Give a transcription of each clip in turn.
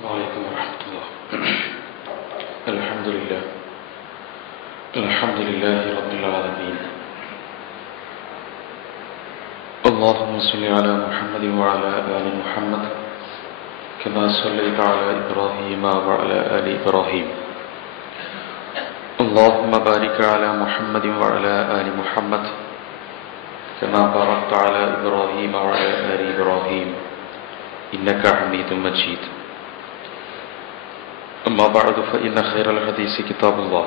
وعليكم ورحمة الله. الحمد لله رب العالمين. اللهم صل على محمد وعلى آل محمد كما صليت على إبراهيم وعلى آل إبراهيم. اللهم بارك على محمد وعلى آل محمد كما باركت على إبراهيم وعلى آل إبراهيم إنك حميد مجيد. أما بعد فإن خير الحديث كتاب الله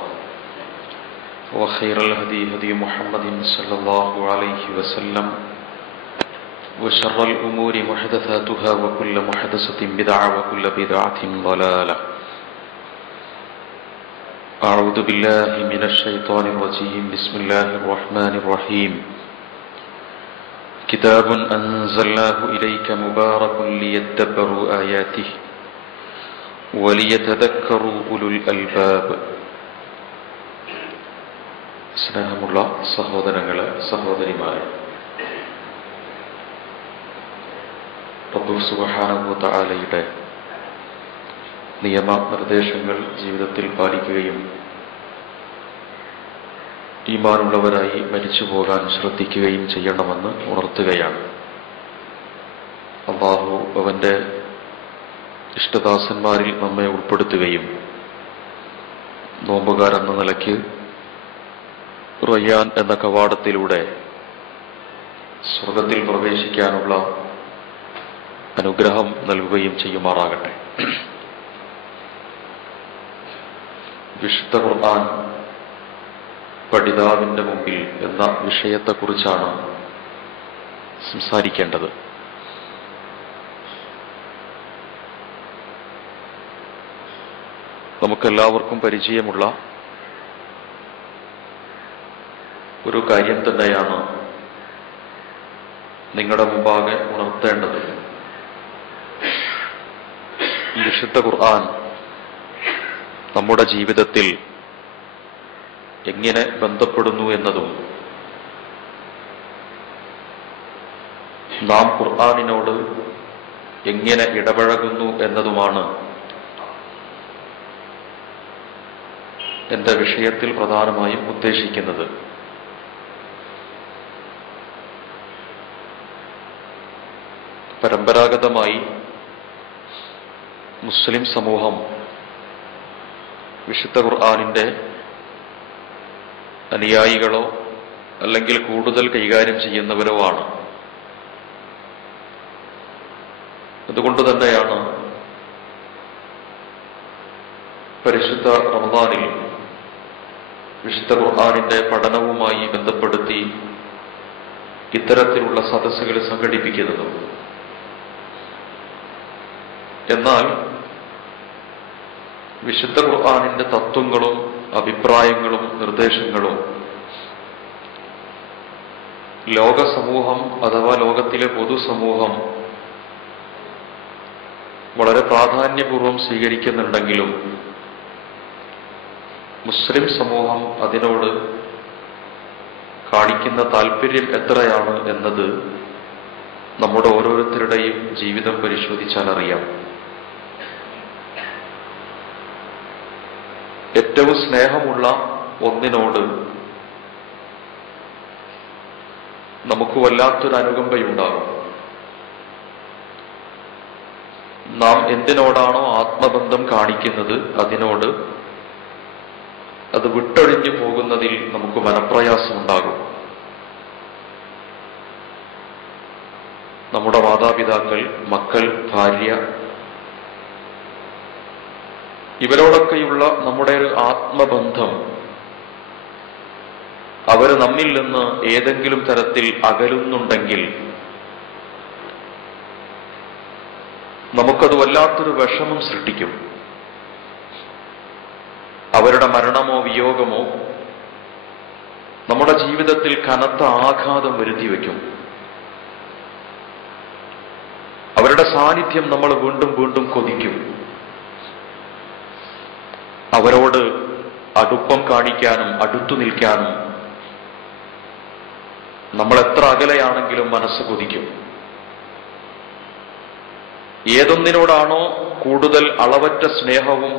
وخير الهدي هدي محمد صلى الله عليه وسلم وشر الأمور محدثاتها وكل محدثة بدعة وكل بدعة ضلالة. أعوذ بالله من الشيطان الرجيم. بسم الله الرحمن الرحيم. كتاب أنزلناه إليك مبارك ليدبروا آياته وليتذكروا أولو الألباب. സ്നേഹമുള്ള സഹോദരങ്ങളെ, സഹോദരിമാരെ, റബ്ബ് സുബ്ഹാനഹു വ തആലയുടെ നിയമനിർദ്ദേശങ്ങൾ ജീവിതത്തിൽ പാലിക്കുകയും ഈമാനുള്ളവരായി മരിച്ചു പോകാൻ ശ്രദ്ധിക്കുകയും ചെയ്യണമെന്ന് ഉണർത്തുകയാണ്. അല്ലാഹു അവന്റെ ഇഷ്ടദാസന്മാരിൽ നമ്മെ ഉൾപ്പെടുത്തുകയും നോമ്പുകാരെന്ന നിലയ്ക്ക് റയ്യാൻ എന്ന കവാടത്തിലൂടെ സ്വർഗത്തിൽ പ്രവേശിക്കാനുള്ള അനുഗ്രഹം നൽകുകയും ചെയ്യുമാറാകട്ടെ. വിശുദ്ധ ഖുർആൻ പഠിതാവിന്റെ മുമ്പിൽ എന്ന വിഷയത്തെക്കുറിച്ചാണ് സംസാരിക്കേണ്ടത്. നമുക്കെല്ലാവർക്കും പരിചയമുള്ള ഒരു കാര്യം തന്നെയാണ് നിങ്ങളുടെ മുമ്പാകെ ഉണർത്തേണ്ടത്. ഈ വിശുദ്ധ ഖുർആൻ നമ്മുടെ ജീവിതത്തിൽ എങ്ങനെ ബന്ധപ്പെടുന്നു എന്നതും നാം ഖുർആനിനോട് എങ്ങനെ ഇടപഴകുന്നു എന്നതുമാണ് എന്റെ വിഷയത്തിൽ പ്രധാനമായും ഉദ്ദേശിക്കുന്നത്. പരമ്പരാഗതമായി മുസ്ലിം സമൂഹം വിശുദ്ധ ഖുർആനിന്റെ അനുയായികളോ അല്ലെങ്കിൽ കൂടുതൽ കൈകാര്യം ചെയ്യുന്നവരോ ആണ്. അതുകൊണ്ട് തന്നെയാണ് പരിശുദ്ധ റമദാനിൽ വിശുദ്ധ ഖുർആനിന്റെ പഠനവുമായി ബന്ധപ്പെടുത്തി ഇത്തരത്തിലുള്ള സദസ്സുകൾ സംഘടിപ്പിക്കുന്നതും. എന്നാൽ വിശുദ്ധ ഖുർആനിന്റെ തത്വങ്ങളും അഭിപ്രായങ്ങളും നിർദ്ദേശങ്ങളും ലോക സമൂഹം അഥവാ ലോകത്തിലെ പൊതുസമൂഹം വളരെ പ്രാധാന്യപൂർവം സ്വീകരിക്കുന്നുണ്ടെങ്കിലും മുസ്ലിം സമൂഹം അതിനോട് കാണിക്കുന്ന താല്പര്യം എത്രയാണ് എന്നത് നമ്മുടെ ഓരോരുത്തരുടെയും ജീവിതം പരിശോധിച്ചാൽ അറിയാം. ഏറ്റവും സ്നേഹമുള്ള ഒന്നിനോട് നമുക്ക് വല്ലാത്തൊരു അനുകമ്പയുണ്ടാകും. നാം എന്തിനോടാണോ ആത്മബന്ധം കാണിക്കുന്നത് അതിനോട് അത് വിട്ടൊഴിഞ്ഞു പോകുന്നതിൽ നമുക്ക് മനപ്രയാസമുണ്ടാകും. നമ്മുടെ മാതാപിതാക്കൾ, മക്കൾ, ഭാര്യ, ഇവരോടൊക്കെയുള്ള നമ്മുടെ ഒരു ആത്മബന്ധം അവർ നമ്മിൽ നിന്ന് ഏതെങ്കിലും തരത്തിൽ അകലുന്നുണ്ടെങ്കിൽ നമുക്കത് വല്ലാത്തൊരു വിഷമം സൃഷ്ടിക്കും. അവരുടെ മരണമോ വിയോഗമോ നമ്മുടെ ജീവിതത്തിൽ കനത്ത ആഘാതം വരുത്തി വയ്ക്കും. അവരുടെ സാന്നിധ്യം നമ്മൾ വീണ്ടും വീണ്ടും കൊതിക്കും. അവരോട് അടുപ്പം കാണിക്കാനും അടുത്തു നിൽക്കാനും നമ്മൾ എത്ര അകലെയാണെങ്കിലും മനസ്സ് കൊതിക്കും. ഏതൊന്നിനോടാണോ കൂടുതൽ അളവറ്റ സ്നേഹവും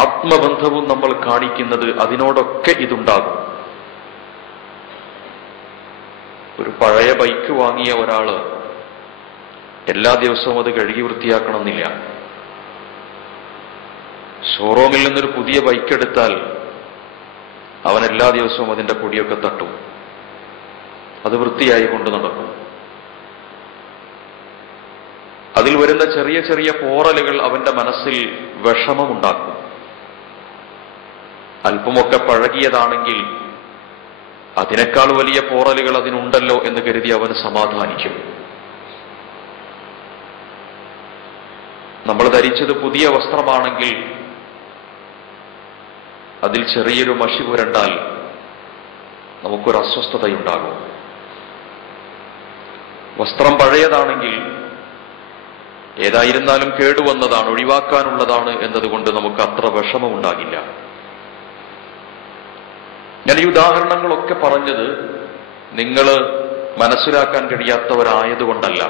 ആത്മബന്ധവും നമ്മൾ കാണിക്കുന്നത് അതിനോടൊക്കെ ഇതുണ്ടാകും. ഒരു പഴയ ബൈക്ക് വാങ്ങിയ ഒരാള് എല്ലാ ദിവസവും അത് കഴുകി വൃത്തിയാക്കണമെന്നില്ല. ഷോറൂമിൽ നിന്നൊരു പുതിയ ബൈക്ക് എടുത്താൽ അവൻ എല്ലാ ദിവസവും അതിന്റെ പൊടിയൊക്കെ തട്ടും, അത് വൃത്തിയായി കൊണ്ട് നടക്കും. അതിൽ വരുന്ന ചെറിയ ചെറിയ പോറലുകൾ അവന്റെ മനസ്സിൽ വിഷമമുണ്ടാക്കും. അല്പമൊക്കെ പഴകിയതാണെങ്കിൽ അതിനേക്കാൾ വലിയ പോറലുകൾ അതിനുണ്ടല്ലോ എന്ന് കരുതി അവൻ സമാധാനിക്കും. നമ്മൾ ധരിച്ചത് പുതിയ വസ്ത്രമാണെങ്കിൽ അതിൽ ചെറിയൊരു മഷി പുരണ്ടാൽ നമുക്കൊരു അസ്വസ്ഥതയുണ്ടാകും. വസ്ത്രം പഴയതാണെങ്കിൽ ഏതായിരുന്നാലും കേടുവന്നതാണ്, ഒഴിവാക്കാനുള്ളതാണ് എന്നതുകൊണ്ട് നമുക്ക് അത്ര വിഷമമുണ്ടാകില്ല. ഞാൻ ഈ ഉദാഹരണങ്ങളൊക്കെ പറഞ്ഞത് നിങ്ങൾ മനസ്സിലാക്കാൻ കഴിയാത്തവരായതുകൊണ്ടല്ല.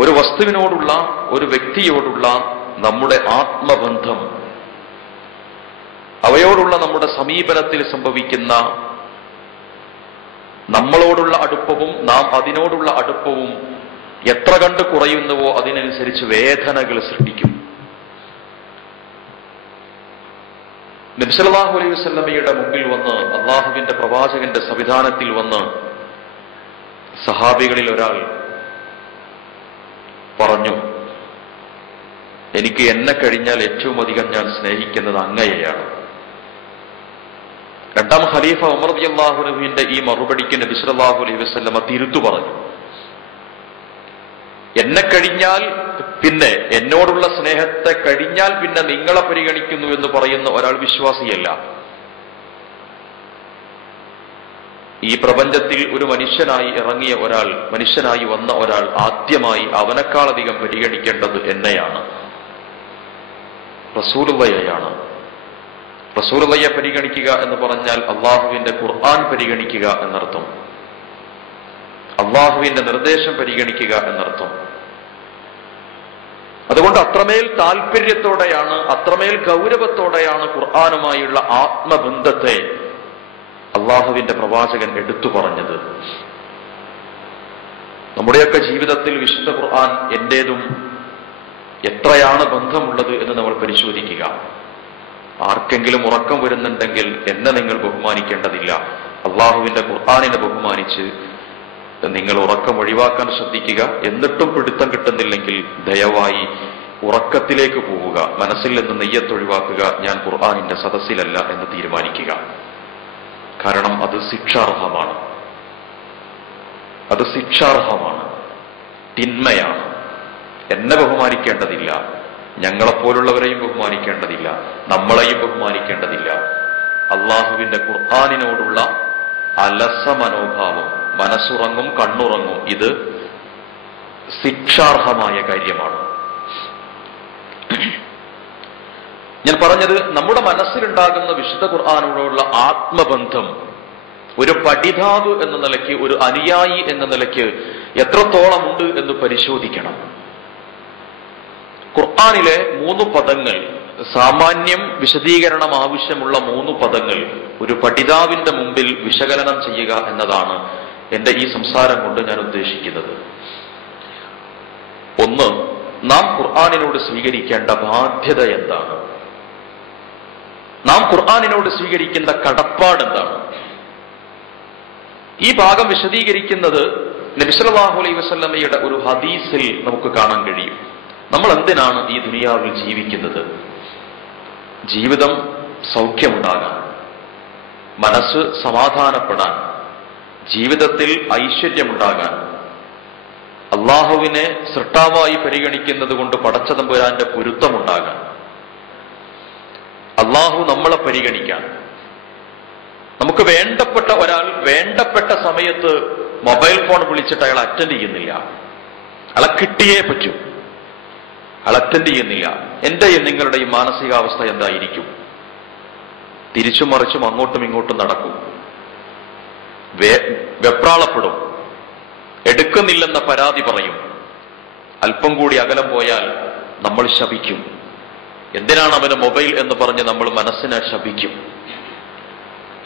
ഒരു വസ്തുവിനോടുള്ള, ഒരു വ്യക്തിയോടുള്ള നമ്മുടെ ആത്മബന്ധം, അവയോടുള്ള നമ്മുടെ സമീപനത്തിൽ സംഭവിക്കുന്ന നമ്മളോടുള്ള അടുപ്പവും നാം അതിനോടുള്ള അടുപ്പവും എത്ര കണ്ട് കുറയുന്നുവോ അതിനനുസരിച്ച് വേദനകൾ സൃഷ്ടിക്കും. നബി സല്ലല്ലാഹു അലൈഹി വസല്ലമയുടെ മുമ്പിൽ വന്ന്, അള്ളാഹുവിന്റെ പ്രവാചകന്റെ സംവിധാനത്തിൽ വന്ന് സഹാബികളിൽ ഒരാൾ പറഞ്ഞു, എനിക്ക് എന്നെ കഴിഞ്ഞാൽ ഏറ്റവും അധികം ഞാൻ സ്നേഹിക്കുന്നത് അങ്ങയെയാണ്. രണ്ടാം ഖലീഫ ഉമർ റളിയല്ലാഹു അൻഹുവിന്റെ ഈ മറുപടിക്ക് നബി സല്ലല്ലാഹു അലൈഹി വസല്ലമ തിരുത്തു പറഞ്ഞു, എന്നെ കഴിഞ്ഞാൽ പിന്നെ, എന്നോടുള്ള സ്നേഹത്തെ കഴിഞ്ഞാൽ പിന്നെ നിങ്ങളെ പരിഗണിക്കുന്നു എന്ന് പറയുന്ന ഒരാൾ വിശ്വാസിയല്ല. ഈ പ്രപഞ്ചത്തിൽ ഒരു മനുഷ്യനായി ഇറങ്ങിയ ഒരാൾ, മനുഷ്യനായി വന്ന ഒരാൾ ആദ്യമായി അവനേക്കാളധികം പരിഗണിക്കേണ്ടത് എന്നെയാണ്, റസൂലുള്ളയെയാണ്. റസൂലുള്ളയെ പരിഗണിക്കുക എന്ന് പറഞ്ഞാൽ അള്ളാഹുവിന്റെ ഖുർആൻ പരിഗണിക്കുക എന്നർത്ഥം, അള്ളാഹുവിന്റെ നിർദ്ദേശം പരിഗണിക്കുക എന്നർത്ഥം. അതുകൊണ്ട് അത്രമേൽ താല്പര്യത്തോടെയാണ്, അത്രമേൽ ഗൗരവത്തോടെയാണ് ഖുർആനുമായുള്ള ആത്മബന്ധത്തെ അള്ളാഹുവിന്റെ പ്രവാചകൻ എടുത്തു പറഞ്ഞത്. നമ്മുടെയൊക്കെ ജീവിതത്തിൽ വിശുദ്ധ ഖുർആൻ എന്റേതും എത്രയാണ് ബന്ധമുള്ളത് എന്ന് നമ്മൾ പരിശോധിക്കുക. ആർക്കെങ്കിലും ഉറക്കം വരുന്നുണ്ടെങ്കിൽ എന്നെ നിങ്ങൾ ബഹുമാനിക്കേണ്ടതില്ല, അള്ളാഹുവിന്റെ ഖുർആനിനെ ബഹുമാനിച്ച് നിങ്ങൾ ഉറക്കം ഒഴിവാക്കാൻ ശ്രദ്ധിക്കുക. എന്നിട്ടും പിടുത്തം കിട്ടുന്നില്ലെങ്കിൽ ദയവായി ഉറക്കത്തിലേക്ക് പോവുക, മനസ്സിൽ നിന്ന് നെയ്യത്തൊഴിവാക്കുക, ഞാൻ ഖുർആനിന്റെ സദസ്സിലല്ല എന്ന് തീരുമാനിക്കുക. കാരണം അത് ശിക്ഷാർഹമാണ്, അത് ശിക്ഷാർഹമാണ്, തിന്മയാണ്. എന്നെ ബഹുമാനിക്കേണ്ടതില്ല, ഞങ്ങളെപ്പോലുള്ളവരെയും ബഹുമാനിക്കേണ്ടതില്ല, നമ്മളെയും ബഹുമാനിക്കേണ്ടതില്ല. അള്ളാഹുവിന്റെ ഖുർആനിനോടുള്ള അലസ മനോഭാവം, മനസ്സുറങ്ങും കണ്ണുറങ്ങും, ഇത് ശിക്ഷാർഹമായ കാര്യമാണ്. ഞാൻ പറഞ്ഞത്, നമ്മുടെ മനസ്സിലുണ്ടാകുന്ന വിശുദ്ധ ഖുർആനോടുള്ള ആത്മബന്ധം ഒരു പഠിതാവ് എന്ന നിലയ്ക്ക്, ഒരു അനുയായി എന്ന നിലയ്ക്ക് എത്രത്തോളം ഉണ്ട് എന്ന് പരിശോധിക്കണം. ഖുർആനിലെ 3 പദങ്ങൾ, സാമാന്യം വിശദീകരണം ആവശ്യമുള്ള 3 പദങ്ങൾ ഒരു പഠിതാവിന്റെ മുമ്പിൽ വിശകലനം ചെയ്യുക എന്നതാണ് എന്റെ ഈ സംസാരം കൊണ്ട് ഞാൻ ഉദ്ദേശിക്കുന്നത്. ഒന്ന്, നാം ഖുർആനിനോട് സ്വീകരിക്കേണ്ട ബാധ്യത എന്താണ്? നാം ഖുർആനിനോട് സ്വീകരിക്കുന്ന കടപ്പാട് എന്താണ്? ഈ ഭാഗം വിശദീകരിക്കുന്നത് നബി സല്ലല്ലാഹു അലൈഹി വസല്ലമയുടെ ഒരു ഹദീസിൽ നമുക്ക് കാണാൻ കഴിയും. നമ്മൾ എന്തിനാണ് ഈ ദുനിയാവിൽ ജീവിക്കുന്നത്? ജീവിതം സൗഖ്യമുണ്ടാകാൻ, മനസ്സ് സമാധാനപ്പെടാൻ, ജീവിതത്തിൽ ഐശ്വര്യമുണ്ടാകാൻ, അള്ളാഹുവിനെ സൃഷ്ടാവായി പരിഗണിക്കുന്നത് കൊണ്ട് പടച്ചതമ്പുരാന്റെ പൊരുത്തമുണ്ടാകാൻ, അള്ളാഹു നമ്മളെ പരിഗണിക്കാൻ. നമുക്ക് വേണ്ടപ്പെട്ട ഒരാൾ വേണ്ടപ്പെട്ട സമയത്ത് മൊബൈൽ ഫോൺ വിളിച്ചിട്ട് അയാൾ അറ്റൻഡ് ചെയ്യുന്നില്ല, അയാളെ കിട്ടിയേ പറ്റൂ, അയാൾ അറ്റൻഡ് ചെയ്യുന്നില്ല. എന്റെയും നിങ്ങളുടെയും മാനസികാവസ്ഥ എന്തായിരിക്കും? തിരിച്ചും മറിച്ചും അങ്ങോട്ടും ഇങ്ങോട്ടും നടക്കും, വെപ്രാളപ്പെടും, എടുക്കുന്നില്ലെന്ന പരാതി പറയും, അല്പം കൂടി അകലം പോയാൽ നമ്മൾ ശപിക്കും. എന്തിനാണ് അവന് മൊബൈൽ എന്ന് പറഞ്ഞ് നമ്മൾ മനസ്സിനെ ശപിക്കും.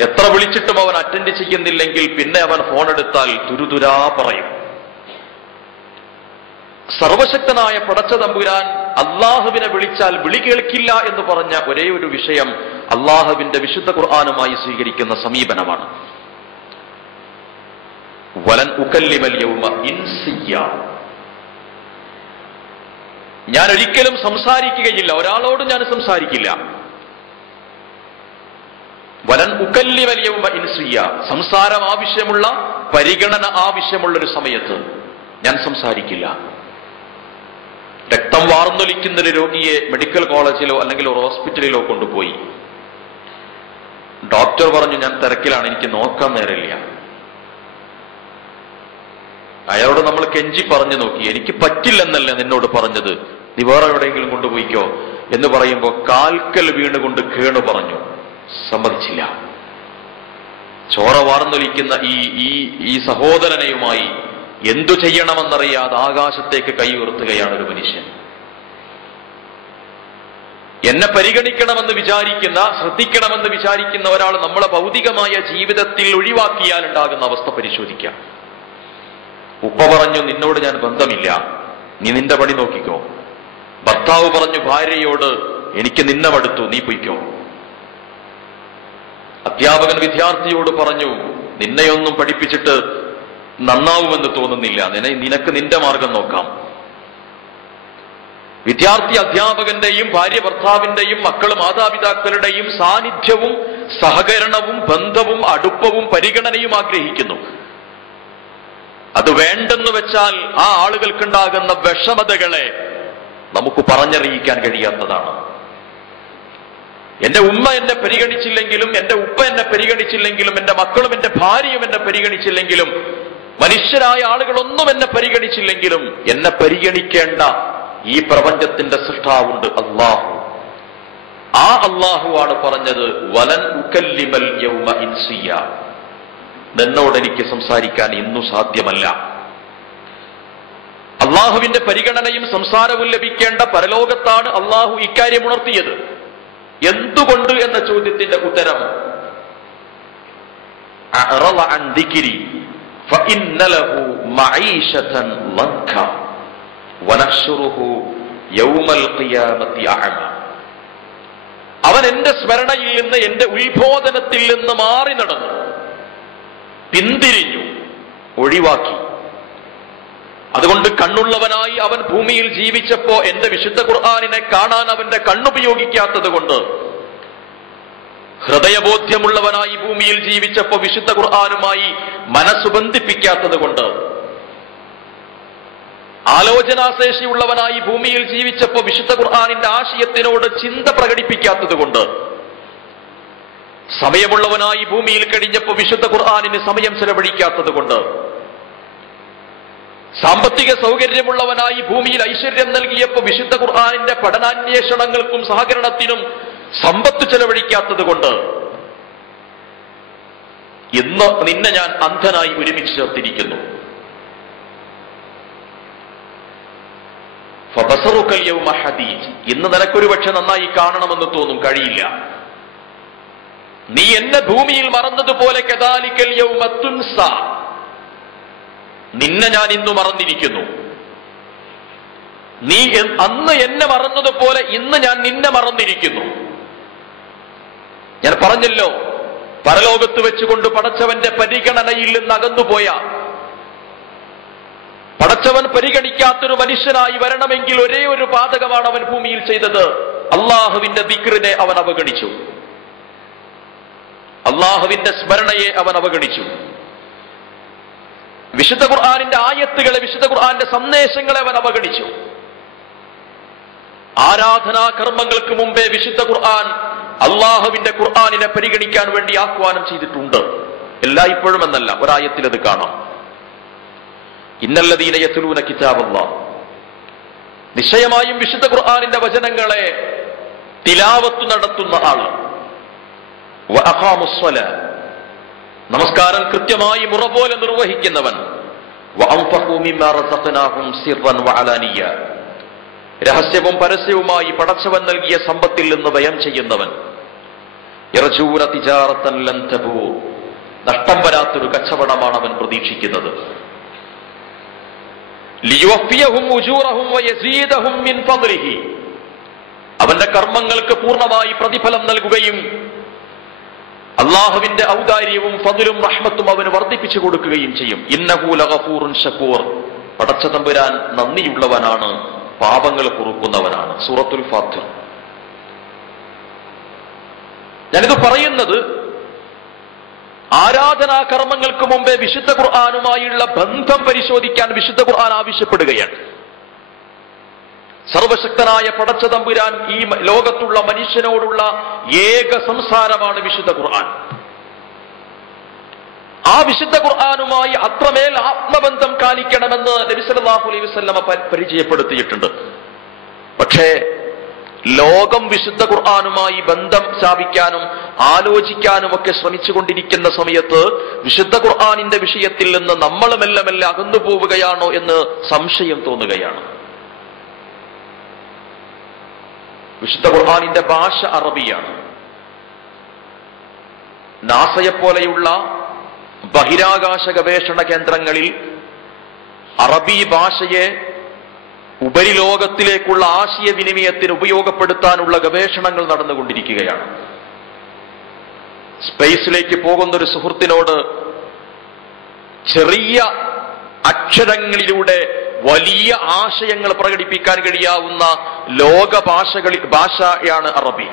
എത്ര വിളിച്ചിട്ടും അവൻ അറ്റൻഡ് ചെയ്യുന്നില്ലെങ്കിൽ പിന്നെ അവൻ ഫോൺ എടുത്താൽ തുരുതുരാ പറയും. സർവശക്തനായ പടച്ച തമ്പുരാൻ അള്ളാഹുവിനെ വിളിച്ചാൽ വിളി കേൾക്കില്ല എന്ന് പറഞ്ഞ ഒരേ ഒരു വിഷയം അള്ളാഹുവിന്റെ വിശുദ്ധ ഖുർആനുമായി സ്വീകരിക്കുന്ന സമീപനമാണ്. വലൻ ഉകല്ലിമൽ യൗമ ഇൻസിയ്യ, ഞാൻ ഒരിക്കലും സംസാരിക്കുകയില്ല, ഒരാളോട് ഞാൻ സംസാരിക്കില്ല. വലൻ ഉകല്ലിമൽ യൗമ ഇൻസിയ്യ, സംസാരം ആവശ്യമുള്ള, പരിഗണന ആവശ്യമുള്ളൊരു സമയത്ത് ഞാൻ സംസാരിക്കില്ല. രക്തം വാർന്നൊലിക്കുന്നൊരു രോഗിയെ മെഡിക്കൽ കോളേജിലോ അല്ലെങ്കിൽ ഒരു ഹോസ്പിറ്റലിലോ കൊണ്ടുപോയി. ഡോക്ടർ പറഞ്ഞു, ഞാൻ തിരക്കിലാണ്, എനിക്ക് നോക്കാൻ നേരമില്ല. അയാളോട് നമ്മൾ കെഞ്ചി പറഞ്ഞു നോക്കി, എനിക്ക് പറ്റില്ലെന്നല്ല നിന്നോട് പറഞ്ഞത്, നീ വേറെ എവിടെയെങ്കിലും കൊണ്ടുപോയിക്കോ എന്ന് പറയുമ്പോൾ കാൽക്കൽ വീണുകൊണ്ട് കേണു പറഞ്ഞു, സമ്മതിച്ചില്ല. ചോര വാർന്നൊലിക്കുന്ന ഈ സഹോദരനെയുമായി എന്തു ചെയ്യണമെന്നറിയാതെ ആകാശത്തേക്ക് കൈ ഉയർത്തുകയാണ് ഒരു മനുഷ്യൻ. എന്നെ പരിഗണിക്കണമെന്ന് വിചാരിക്കുന്ന, ശ്രദ്ധിക്കണമെന്ന് വിചാരിക്കുന്ന ഒരാൾ നമ്മളെ ഭൗതികമായ ജീവിതത്തിൽ ഒഴിവാക്കിയാൽ ഉണ്ടാകുന്ന അവസ്ഥ പരിശോധിക്കാം. ഉപ്പ പറഞ്ഞു, നിന്നോട് ഞാൻ ബന്ധമില്ല, നീ നിന്റെ പണി നോക്കിക്കോ. ഭർത്താവ് പറഞ്ഞു ഭാര്യയോട്, എനിക്ക് നിന്നെ മടുത്തു, നീ പൊയ്ക്കോ. അധ്യാപകൻ വിദ്യാർത്ഥിയോട് പറഞ്ഞു, നിന്നെയൊന്നും പഠിപ്പിച്ചിട്ട് നന്നാവുമെന്ന് തോന്നുന്നില്ല, നിനക്ക് നിന്റെ മാർഗം നോക്കാം. വിദ്യാർത്ഥി അധ്യാപകന്റെയും ഭാര്യ ഭർത്താവിന്റെയും മക്കൾ മാതാപിതാക്കളുടെയും സാന്നിധ്യവും സഹകരണവും ബന്ധവും അടുപ്പവും പരിഗണനയും ആഗ്രഹിക്കുന്നു. അത് വേണ്ടെന്ന് വെച്ചാൽ ആ ആളുകൾക്കുണ്ടാകുന്ന വിഷമതകളെ നമുക്ക് പറഞ്ഞറിയിക്കാൻ കഴിയാത്തതാണ്. എന്റെ ഉമ്മ എന്നെ പരിഗണിച്ചില്ലെങ്കിലും, എന്റെ ഉപ്പ എന്നെ പരിഗണിച്ചില്ലെങ്കിലും, എന്റെ മക്കളും എന്റെ ഭാര്യയും എന്നെ പരിഗണിച്ചില്ലെങ്കിലും, മനുഷ്യരായ ആളുകളൊന്നും എന്നെ പരിഗണിച്ചില്ലെങ്കിലും എന്നെ പരിഗണിക്കേണ്ട ഈ പ്രപഞ്ചത്തിന്റെ സൃഷ്ടാവുണ്ട്, അല്ലാഹു. ആ അല്ലാഹുവാണ് പറഞ്ഞത്, വലൻ ഉകല്ലിമൽ യൗമ ഇൻസിയ്യ, നിന്നോട് എനിക്ക് സംസാരിക്കാൻ ഇന്നു സാധ്യമല്ല. അള്ളാഹുവിന്റെ പരിഗണനയും സംസാരവും ലഭിക്കേണ്ട പരലോകത്താണ് അള്ളാഹു ഇക്കാര്യം ഉണർത്തിയത്. എന്തുകൊണ്ട് എന്ന ചോദ്യത്തിന്റെ ഉത്തരം, അഅറള അൻ ദിക്രി ഫഇന്ന ലഹു മഈശതൻ ലൻക വനഹ്ശുറുഹു യൗമൽ ഖിയാമത്തി അഅമ. അവൻ എന്റെ സ്മരണയിൽ നിന്ന്, എന്റെ ഉത്ബോധനത്തിൽ നിന്ന് മാറി നടന്നു, പിന്തിരിഞ്ഞു, ഒഴിവാക്കി. അതുകൊണ്ട് കണ്ണുള്ളവനായി അവൻ ഭൂമിയിൽ ജീവിച്ചപ്പോ എന്റെ വിശുദ്ധ ഖുർആനിനെ കാണാൻ അവന്റെ കണ്ണുപയോഗിക്കാത്തത് കൊണ്ട്, ഹൃദയബോധ്യമുള്ളവനായി ഭൂമിയിൽ ജീവിച്ചപ്പോ വിശുദ്ധ ഖുർആനുമായി മനസ്സു ബന്ധിപ്പിക്കാത്തത് കൊണ്ട്, ആലോചനാശേഷിയുള്ളവനായി ഭൂമിയിൽ ജീവിച്ചപ്പോ വിശുദ്ധ ഖുർആനിന്റെ ആശയത്തിനോട് ചിന്ത പ്രകടിപ്പിക്കാത്തത് കൊണ്ട്, സമയമുള്ളവനായി ഭൂമിയിൽ കഴിഞ്ഞപ്പോ വിശുദ്ധ ഖുർആനിന് സമയം ചെലവഴിക്കാത്തത് കൊണ്ട്, സാമ്പത്തിക സൗകര്യമുള്ളവനായി ഭൂമിയിൽ ഐശ്വര്യം നൽകിയപ്പോ വിശുദ്ധ ഖുർആനിന്റെ പഠനാന്വേഷണങ്ങൾക്കും സഹകരണത്തിനും സമ്പത്ത് ചെലവഴിക്കാത്തത് കൊണ്ട്, ഇന്ന് നിന്നെ ഞാൻ അന്ധനായി ഒരുമിച്ച് ചേർത്തിരിക്കുന്നു. ഫബസറുകൽ യൗമ ഹദീദ്, ഇന്ന് നിനക്കൊരു പക്ഷെ നന്നായി കാണണമെന്ന് തോന്നും, കഴിയില്ല. നീ എന്നെ ഭൂമിയിൽ മറന്നതുപോലെ കദാലിക്കൽ യൗമ തുൻസ, നിന്നെ ഞാൻ ഇന്നു മറന്നിരിക്കുന്നു. നീ അന്ന് എന്നെ മറന്നതുപോലെ ഇന്ന് ഞാൻ നിന്നെ മറന്നിരിക്കുന്നു. ഞാൻ പറഞ്ഞല്ലോ, പരലോകത്ത് വെച്ചുകൊണ്ട് പടച്ചവന്റെ പരിഗണനയിൽ നിന്ന് അകന്നുപോയ, പടച്ചവൻ പരിഗണിക്കാത്തൊരു മനുഷ്യനായി വരണമെങ്കിൽ ഒരേ ഒരു പാതകമാണ് അവൻ ഭൂമിയിൽ ചെയ്തത്, അള്ളാഹുവിന്റെ ദിക്റിനെ അവൻ അവഗണിച്ചു, അള്ളാഹുവിന്റെ സ്മരണയെ അവൻ അവഗണിച്ചു. വിശുദ്ധ ഖുർആനിന്റെ ആയത്തുകളെ, വിശുദ്ധ ഖുർആന്റെ സന്ദേശങ്ങളെ അവൻ അവഗണിച്ചു. ആരാധനാ കർമ്മങ്ങൾക്ക് മുമ്പേ വിശുദ്ധ ഖുർആൻ അള്ളാഹുവിന്റെ ഖുർആനിനെ പരിഗണിക്കാൻ വേണ്ടി ആഹ്വാനം ചെയ്തിട്ടുണ്ട്. എല്ലായ്പ്പോഴും എന്നല്ല, ഒരായത്തിൽ അത് കാണാം. ഇന്നല്ലദീന യത്ലൂന കിതാബല്ലാഹ്, നിശ്ചയമായും വിശുദ്ധ ഖുർആനിന്റെ വചനങ്ങളെ തിലാവത്ത് നടത്തുന്ന ആള്, വഅഖാമുസ്സലാ, നമസ്കാരം കൃത്യമായി മുറ പോലെ നിർവഹിക്കുന്നവൻ, വഅൻഫഖൂ മിമ്മാ റസഖ്നാഹും സിർറൻ വഅലാനിയ. രഹസ്യവും പരസ്യവുമായി പടച്ചവൻ നൽകിയ സമ്പത്തിൽ നിന്ന് വ്യയം ചെയ്യുന്നവൻ. യർജൂന തിജാറത്തൻ ലൻ തബൂർ, നഷ്ടം വരാത്തൊരു കച്ചവടമാണ് അവൻ പ്രതീക്ഷിക്കുന്നത്. ലിയുവഫിയഹും ഉജൂറഹും വയസീദഹും മിൻ ഫദ്ലിഹി, അവന്റെ കർമ്മങ്ങൾക്ക് പൂർണ്ണമായി പ്രതിഫലം നൽകുകയും അള്ളാഹുവിന്റെ ഔദാര്യവും ഫദ്ലും റഹ്മത്തും അവന് വർദ്ധിപ്പിച്ചു കൊടുക്കുകയും ചെയ്യും. ഇന്നഹു ലഗഫൂറുൻ ശകൂർ, പടച്ച തമ്പുരാൻ നന്ദിയുള്ളവനാണ്, പാപങ്ങൾ പൊറുക്കുന്നവനാണ്. സൂറത്തുൽ ഫാത്തിർ. ഞാനിത് പറയുന്നത് ആരാധനാ കർമ്മങ്ങൾക്ക് മുമ്പേ വിശുദ്ധ ഖുർആനുമായുള്ള ബന്ധം പരിശോധിക്കാൻ വിശുദ്ധ ഖുർആൻ ആവശ്യപ്പെടുകയാണ്. സർവശക്തനായ പടച്ച തമ്പുരാൻ ഈ ലോകത്തുള്ള മനുഷ്യനോടുള്ള ഏക സംസാരമാണ് വിശുദ്ധ ഖുർആൻ. ആ വിശുദ്ധ ഖുർആനുമായി അത്രമേൽ ആത്മബന്ധം കാണിക്കണമെന്ന് നബി സല്ലല്ലാഹു അലൈഹി വസല്ലമ പരിചയപ്പെടുത്തിയിട്ടുണ്ട്. പക്ഷേ ലോകം വിശുദ്ധ ഖുർആനുമായി ബന്ധം സ്ഥാപിക്കാനും ആലോചിക്കാനും ഒക്കെ ശ്രമിച്ചുകൊണ്ടിരിക്കുന്ന സമയത്ത് വിശുദ്ധ ഖുർആനിന്റെ വിഷയത്തിൽ നിന്ന് നമ്മൾ മെല്ലെ മെല്ലെ അകന്നു പോവുകയാണോ എന്ന് സംശയം തോന്നുകയാണ്. വിശുദ്ധ ഖുർആനിന്റെ ഭാഷ അറബിയാണ്. നാസയെപ്പോലെയുള്ള ബഹിരാകാശ ഗവേഷണ കേന്ദ്രങ്ങളിൽ അറബി ഭാഷയെ ഉപരിലോകത്തിലേക്കുള്ള ആശയവിനിമയത്തിന് ഉപയോഗപ്പെടുത്താനുള്ള ഗവേഷണങ്ങൾ നടന്നുകൊണ്ടിരിക്കുകയാണ്. സ്പേസിലേക്ക് പോകുന്നൊരു സുഹൃത്തിനോട് ചെറിയ അക്ഷരങ്ങളിലൂടെ വലിയ ആശയങ്ങൾ പ്രകടിപ്പിക്കാൻ കഴിയാവുന്ന ഭാഷയാണ് അറബി.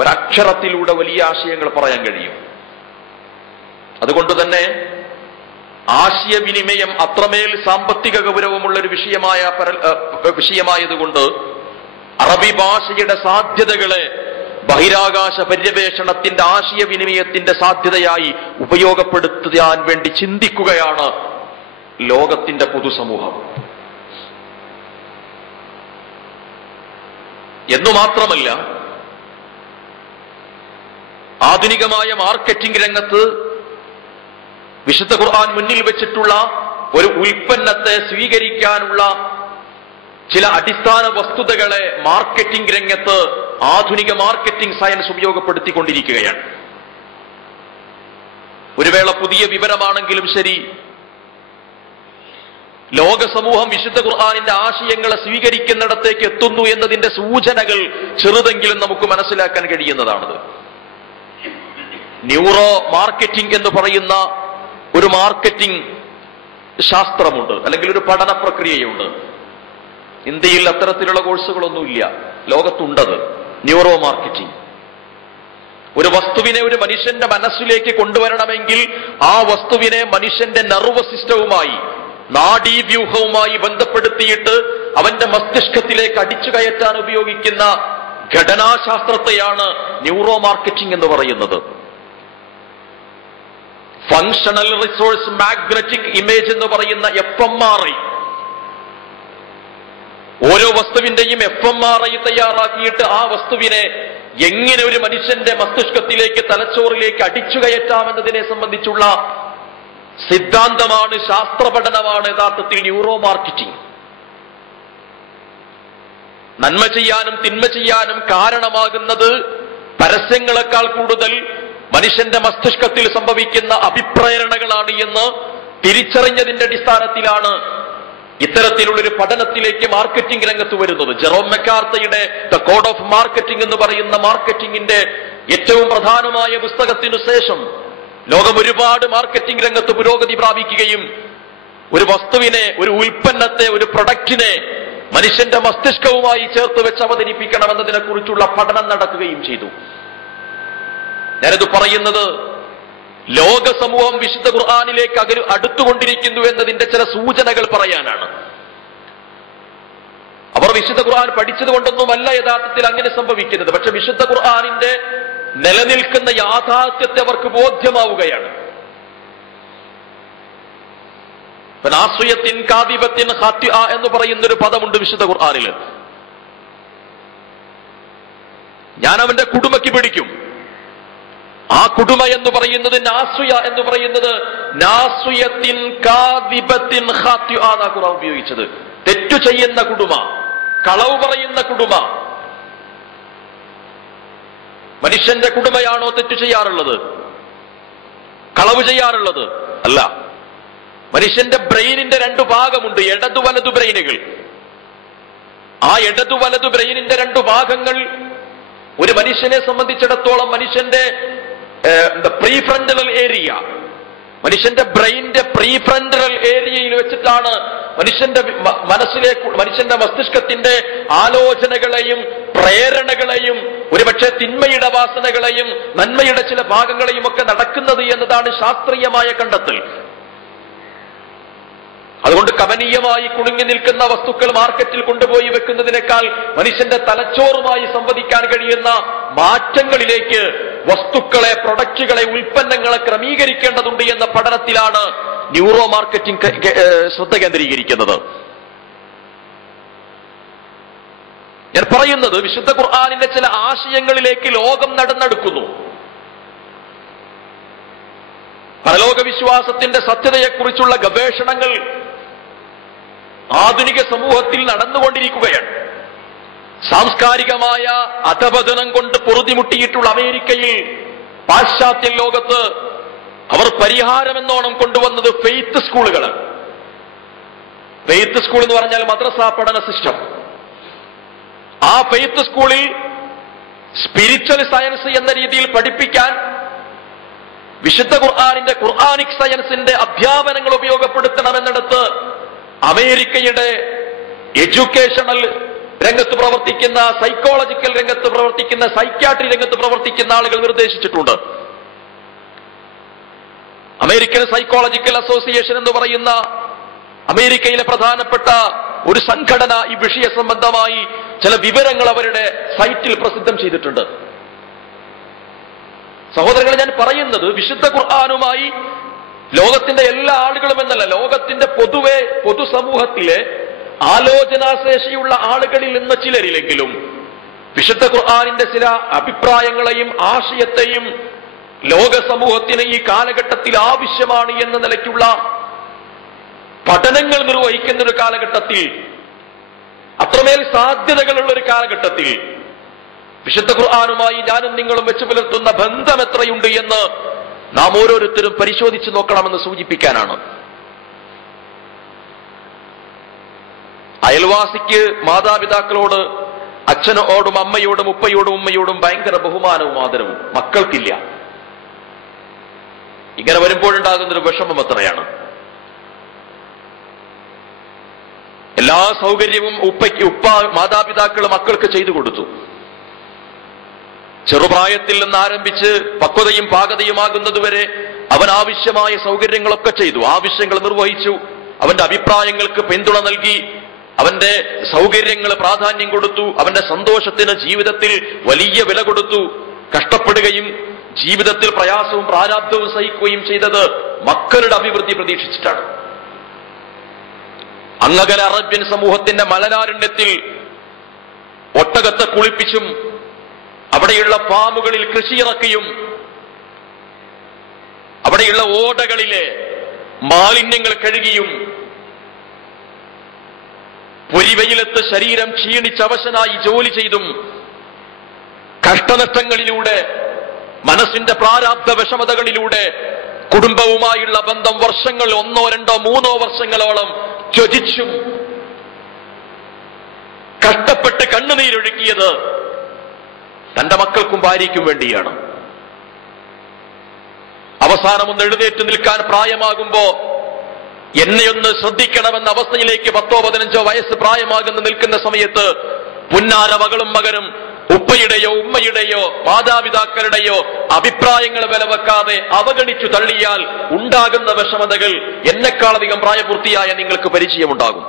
ഒരക്ഷരത്തിലൂടെ വലിയ ആശയങ്ങൾ പറയാൻ കഴിയും. അതുകൊണ്ട് തന്നെ ആശയവിനിമയം അത്രമേൽ സാമ്പത്തിക ഗൗരവമുള്ള ഒരു വിഷയമായതുകൊണ്ട് അറബി ഭാഷയുടെ സാധ്യതകളെ ബഹിരാകാശ പര്യവേഷണത്തിന്റെ ആശയവിനിമയത്തിന്റെ സാധ്യതയായി ഉപയോഗപ്പെടുത്താൻ വേണ്ടി ചിന്തിക്കുകയാണ് ലോകത്തിന്റെ പൊതുസമൂഹം. എന്നു മാത്രമല്ല, ആധുനികമായ മാർക്കറ്റിംഗ് രംഗത്ത് വിശുദ്ധ ഖുർആൻ മുന്നിൽ വെച്ചിട്ടുള്ള ഒരു ഉൽപ്പന്നത്തെ സ്വീകരിക്കാനുള്ള ചില അടിസ്ഥാന വസ്തുതകളെ മാർക്കറ്റിംഗ് രംഗത്ത് ആധുനിക മാർക്കറ്റിംഗ് സയൻസ് ഉപയോഗപ്പെടുത്തിക്കൊണ്ടിരിക്കുകയാണ്. ഒരു വേള പുതിയ വിവരമാണെങ്കിലും ശരി, ലോക സമൂഹം വിശുദ്ധ ഖുർആനിന്റെ ആശയങ്ങളെ സ്വീകരിക്കുന്നിടത്തേക്ക് എത്തുന്നു എന്നതിന്റെ സൂചനകൾ ചെറുതെങ്കിലും നമുക്ക് മനസ്സിലാക്കാൻ കഴിയുന്നതാണത്. ന്യൂറോ മാർക്കറ്റിംഗ് എന്ന് പറയുന്ന ഒരു മാർക്കറ്റിംഗ് ശാസ്ത്രമുണ്ട്, അല്ലെങ്കിൽ ഒരു പഠന പ്രക്രിയയുണ്ട്. ഇന്ത്യയിൽ അത്തരത്തിലുള്ള കോഴ്സുകളൊന്നുമില്ല, ലോകത്തുണ്ടത്. Neuro marketing. ഒരു വസ്തുവിനെ ഒരു മനുഷ്യന്റെ മനസ്സിലേക്ക് കൊണ്ടുവരണമെങ്കിൽ ആ വസ്തുവിനെ മനുഷ്യന്റെ നെർവസ് സിസ്റ്റവുമായി, നാഡീവ്യൂഹവുമായി ബന്ധപ്പെടുത്തിയിട്ട് അവന്റെ മസ്തിഷ്കത്തിലേക്ക് അടിച്ചു കയറ്റാൻ ഉപയോഗിക്കുന്ന ഘടനാശാസ്ത്രത്തെയാണ് ന്യൂറോ മാർക്കറ്റിംഗ് എന്ന് പറയുന്നത്. ഫങ്ഷണൽ റിസോഴ്സ് മാഗ്നറ്റിക് ഇമേജ് എന്ന് പറയുന്ന FMRI, ഓരോ വസ്തുവിന്റെയും FMRI തയ്യാറാക്കിയിട്ട് ആ വസ്തുവിനെ എങ്ങനെ ഒരു മനുഷ്യന്റെ മസ്തിഷ്കത്തിലേക്ക്, തലച്ചോറിലേക്ക് അടിച്ചു കയറ്റാമെന്നതിനെ സംബന്ധിച്ചുള്ള സിദ്ധാന്തമാണ്, ശാസ്ത്രപഠനമാണ് യഥാർത്ഥത്തിൽ ന്യൂറോ മാർക്കറ്റിംഗ്. നന്മ ചെയ്യാനും തിന്മ ചെയ്യാനും കാരണമാകുന്നത് പരസ്യങ്ങളെക്കാൾ കൂടുതൽ മനുഷ്യന്റെ മസ്തിഷ്കത്തിൽ സംഭവിക്കുന്ന അഭിപ്രേരണകളാണ് എന്ന് തിരിച്ചറിഞ്ഞതിന്റെ അടിസ്ഥാനത്തിലാണ് ഇത്തരത്തിലുള്ളൊരു പഠനത്തിലേക്ക് മാർക്കറ്റിംഗ് രംഗത്ത് വരുന്നത്. ജെറോം മെക്കാർത്തയുടെ ദ കോഡ് ഓഫ് മാർക്കറ്റിംഗ് എന്ന് പറയുന്ന മാർക്കറ്റിംഗിന്റെ ഏറ്റവും പ്രധാനമായ പുസ്തകത്തിനു ശേഷം ലോകം ഒരുപാട് മാർക്കറ്റിംഗ് രംഗത്ത് പുരോഗതി പ്രാപിക്കുകയും ഒരു വസ്തുവിനെ, ഒരു ഉൽപ്പന്നത്തെ, ഒരു പ്രൊഡക്റ്റിനെ മനുഷ്യന്റെ മസ്തിഷ്കവുമായി ചേർത്ത് വെച്ച് അവതരിപ്പിക്കണമെന്നതിനെ കുറിച്ചുള്ള പഠനം നടക്കുകയും ചെയ്തു. ഞാനത് പറയുന്നത് ലോക സമൂഹം വിശുദ്ധ ഖുർആനിലേക്ക് അടുത്തുകൊണ്ടിരിക്കുന്നു എന്നതിന്റെ ചില സൂചനകൾ പറയാനാണ്. അവർ വിശുദ്ധ ഖുർആൻ പഠിച്ചത് കൊണ്ടൊന്നുമല്ല യഥാർത്ഥത്തിൽ അങ്ങനെ സംഭവിക്കുന്നത്. പക്ഷെ വിശുദ്ധ ഖുർആനിന്റെ നിലനിൽക്കുന്ന യാഥാർത്ഥ്യത്തെ അവർക്ക് ബോധ്യമാവുകയാണ്. നാസ്രിയത്തിൻ കാദിബത്തിൻ ഖാത്തിഅ എന്ന് പറയുന്നൊരു പദമുണ്ട് വിശുദ്ധ ഖുർആനിൽ. ഞാൻ അവന്റെ കുടുംബക്ക് പിടിക്കും, ആ കുടുമ എന്ന് പറയുന്നത് നാസുയ എന്ന് പറയുന്നത് നാസുയത്തിൻ കാദിബത്തിൻ ഖാത്തിഅ എന്നാ ഖുർആൻ ഉപയോഗിച്ചത്. തെറ്റു ചെയ്യുന്ന കുടുമ, കളവ് പറയുന്ന കുടുമ. മനുഷ്യന്റെ കുടുമയാണോ തെറ്റു ചെയ്യാറുള്ളത്, കളവ് ചെയ്യാറുള്ളത്? അല്ല. മനുഷ്യന്റെ ബ്രെയിനിന്റെ രണ്ടു ഭാഗമുണ്ട്, ഇടതു വലതു ബ്രെയിനുകൾ. ആ ഇടതു വലതു ബ്രെയിനിന്റെ രണ്ടു ഭാഗങ്ങൾ ഒരു മനുഷ്യനെ സംബന്ധിച്ചിടത്തോളം മനുഷ്യന്റെ പ്രീഫ്രന്റൽ ഏരിയ, മനുഷ്യന്റെ ബ്രെയിനിന്റെ പ്രീഫ്രന്റൽ ഏരിയയിൽ വെച്ചിട്ടാണ് മനുഷ്യന്റെ മസ്തിഷ്കത്തിന്റെ ആലോചനകളെയും പ്രേരണകളെയും ഒരുപക്ഷെ തിന്മയുടെ വാസനകളെയും നന്മയുടെ ചില ഭാഗങ്ങളെയും ഒക്കെ നടക്കുന്നത് എന്നതാണ് ശാസ്ത്രീയമായ കണ്ടെത്തൽ. അതുകൊണ്ട് കമനീയമായി കുടുങ്ങി നിൽക്കുന്ന വസ്തുക്കൾ മാർക്കറ്റിൽ കൊണ്ടുപോയി വെക്കുന്നതിനേക്കാൾ മനുഷ്യന്റെ തലച്ചോറുമായി സംവദിക്കാൻ കഴിയുന്ന മാറ്റങ്ങളിലേക്ക് വസ്തുക്കളെ, പ്രൊഡക്റ്റുകളെ, ഉൽപ്പന്നങ്ങളെ ക്രമീകരിക്കേണ്ടതുണ്ട് എന്ന പഠനത്തിലാണ് ന്യൂറോ മാർക്കറ്റിംഗ് ശ്രദ്ധ കേന്ദ്രീകരിക്കുന്നത്. ഞാൻ പറയുന്നത് വിശുദ്ധ ഖുർആനിന്റെ ചില ആശയങ്ങളിലേക്ക് ലോകം നടന്നെടുക്കുന്നു. പരലോക വിശ്വാസത്തിന്റെ സത്യതയെക്കുറിച്ചുള്ള ഗവേഷണങ്ങൾ ആധുനിക സമൂഹത്തിൽ നടന്നുകൊണ്ടിരിക്കുകയാണ്. സാംസ്കാരികമായ അധപതനം കൊണ്ട് പൊറുതിമുട്ടിയിട്ടുള്ള അമേരിക്കയിൽ, പാശ്ചാത്യ ലോകത്ത് അവർ പരിഹാരമെന്നോണം കൊണ്ടുവന്നത് ഫെയ്ത്ത് സ്കൂളുകൾ. ഫെയ്ത്ത് സ്കൂൾ എന്ന് പറഞ്ഞാൽ മദ്രസ പഠന സിസ്റ്റം. ആ ഫെയ്ത്ത് സ്കൂളിൽ സ്പിരിച്വൽ സയൻസ് എന്ന രീതിയിൽ പഠിപ്പിക്കാൻ വിശുദ്ധ ഖുർആനിന്റെ ഖുർആനിക് സയൻസിന്റെ അധ്യാപനങ്ങൾ ഉപയോഗപ്പെടുത്തണമെന്നിടത്ത് അമേരിക്കയുടെ എഡ്യൂക്കേഷണൽ രംഗത്ത് പ്രവർത്തിക്കുന്ന, സൈക്കോളജിക്കൽ രംഗത്ത് പ്രവർത്തിക്കുന്ന, സൈക്യാട്രി രംഗത്ത് പ്രവർത്തിക്കുന്ന ആളുകൾ നിർദ്ദേശിച്ചിട്ടുണ്ട്. അമേരിക്കൻ സൈക്കോളജിക്കൽ അസോസിയേഷൻ എന്ന് പറയുന്ന അമേരിക്കയിലെ പ്രധാനപ്പെട്ട ഒരു സംഘടന ഈ വിഷയ സംബന്ധമായി ചില വിവരങ്ങൾ അവരുടെ സൈറ്റിൽ പ്രസിദ്ധം ചെയ്തിട്ടുണ്ട്. സഹോദരങ്ങളെ, ഞാൻ പറയുന്നത് വിശുദ്ധ ഖുർആനുമായി ലോകത്തിന്റെ എല്ലാ ആളുകളും എന്നല്ല, ലോകത്തിന്റെ പൊതുസമൂഹത്തിലെ ആലോചനാശേഷിയുള്ള ആളുകളിൽ നിന്ന് ചിലരിലെങ്കിലും വിശുദ്ധ ഖുർആനിന്റെ ചില അഭിപ്രായങ്ങളെയും ആശയത്തെയും ലോക സമൂഹത്തിന് ഈ കാലഘട്ടത്തിൽ ആവശ്യമാണ് എന്ന നിലയ്ക്കുള്ള പഠനങ്ങൾ നിർവഹിക്കുന്ന ഒരു കാലഘട്ടത്തിൽ, അത്രമേൽ സാധ്യതകളുള്ള ഒരു കാലഘട്ടത്തിൽ വിശുദ്ധ ഖുർആനുമായി ഞാനും നിങ്ങളും വെച്ചു പുലർത്തുന്ന ബന്ധം എത്രയുണ്ട് എന്ന് നാം ഓരോരുത്തരും പരിശോധിച്ചു നോക്കണമെന്ന് സൂചിപ്പിക്കാനാണ്. അയൽവാസിക്ക് മാതാപിതാക്കളോട്, അച്ഛനോടും അമ്മയോടും ഉപ്പയോടും ഉമ്മയോടും ഭയങ്കര ബഹുമാനവും ആദരവും മക്കൾക്കില്ല. ഇങ്ങനെ വരുമ്പോഴുണ്ടാകുന്നൊരു വിഷമം എത്രയാണ്. എല്ലാ സൗകര്യവും മാതാപിതാക്കൾ മക്കൾക്ക് ചെയ്തു കൊടുത്തു. ചെറുപ്രായത്തിൽ നിന്ന് ആരംഭിച്ച് പക്വതയും പാകതയുമാകുന്നതുവരെ അവൻ ആവശ്യമായ സൗകര്യങ്ങളൊക്കെ ചെയ്തു, ആവശ്യങ്ങൾ നിർവഹിച്ചു, അവന്റെ അഭിപ്രായങ്ങൾക്ക് പിന്തുണ നൽകി, അവന്റെ സൗകര്യങ്ങൾ പ്രാധാന്യം കൊടുത്തു, അവന്റെ സന്തോഷത്തിന് ജീവിതത്തിൽ വലിയ വില കൊടുത്തു. കഷ്ടപ്പെടുകയും ജീവിതത്തിൽ പ്രയാസവും പ്രാരാബ്ധവും സഹിക്കുകയും ചെയ്തത് മക്കളുടെ അഭിവൃദ്ധി പ്രതീക്ഷിച്ചിട്ടാണ്. അങ്ങകല അറബ്യൻ സമൂഹത്തിന്റെ മലനാരണ്യത്തിൽ ഒട്ടകത്തെ കുളിപ്പിച്ചും അവിടെയുള്ള ഫാമുകളിൽ കൃഷിയിറക്കിയും അവിടെയുള്ള ഓടകളിലെ മാലിന്യങ്ങൾ കഴുകിയും പൊരിവെയിലത്ത് ശരീരം ക്ഷീണിച്ചവശനായി ജോലി ചെയ്തും കഷ്ടനഷ്ടങ്ങളിലൂടെ, മനസ്സിന്റെ പ്രാരാബ്ധ വിഷമതകളിലൂടെ കുടുംബവുമായുള്ള ബന്ധം വർഷങ്ങൾ, 1, 2, 3 വർഷങ്ങളോളം ത്യജിച്ചും കഷ്ടപ്പെട്ട് കണ്ണുനീരൊഴുക്കിയത് തന്റെ മക്കൾക്കും ഭാര്യയ്ക്കും വേണ്ടിയാണ്. അവസാനം ഒന്ന് എഴുന്നേറ്റ് നിൽക്കാൻ പ്രായമാകുമ്പോ എന്നെയൊന്ന് ശ്രദ്ധിക്കണമെന്ന അവസ്ഥയിലേക്ക് 10, 15 വയസ്സ് പ്രായമാകുന്ന നിൽക്കുന്ന സമയത്ത് പുന്നാര മകളും മകനും ഉപ്പയുടെയോ ഉമ്മയുടെയോ മാതാപിതാക്കളുടെയോ അഭിപ്രായങ്ങൾ വിലവെക്കാതെ അവഗണിച്ചു തള്ളിയാൽ ഉണ്ടാകുന്ന വിഷമതകൾ എന്നെക്കാളധികം പ്രായപൂർത്തിയായ നിങ്ങൾക്ക് പരിചയമുണ്ടാകും.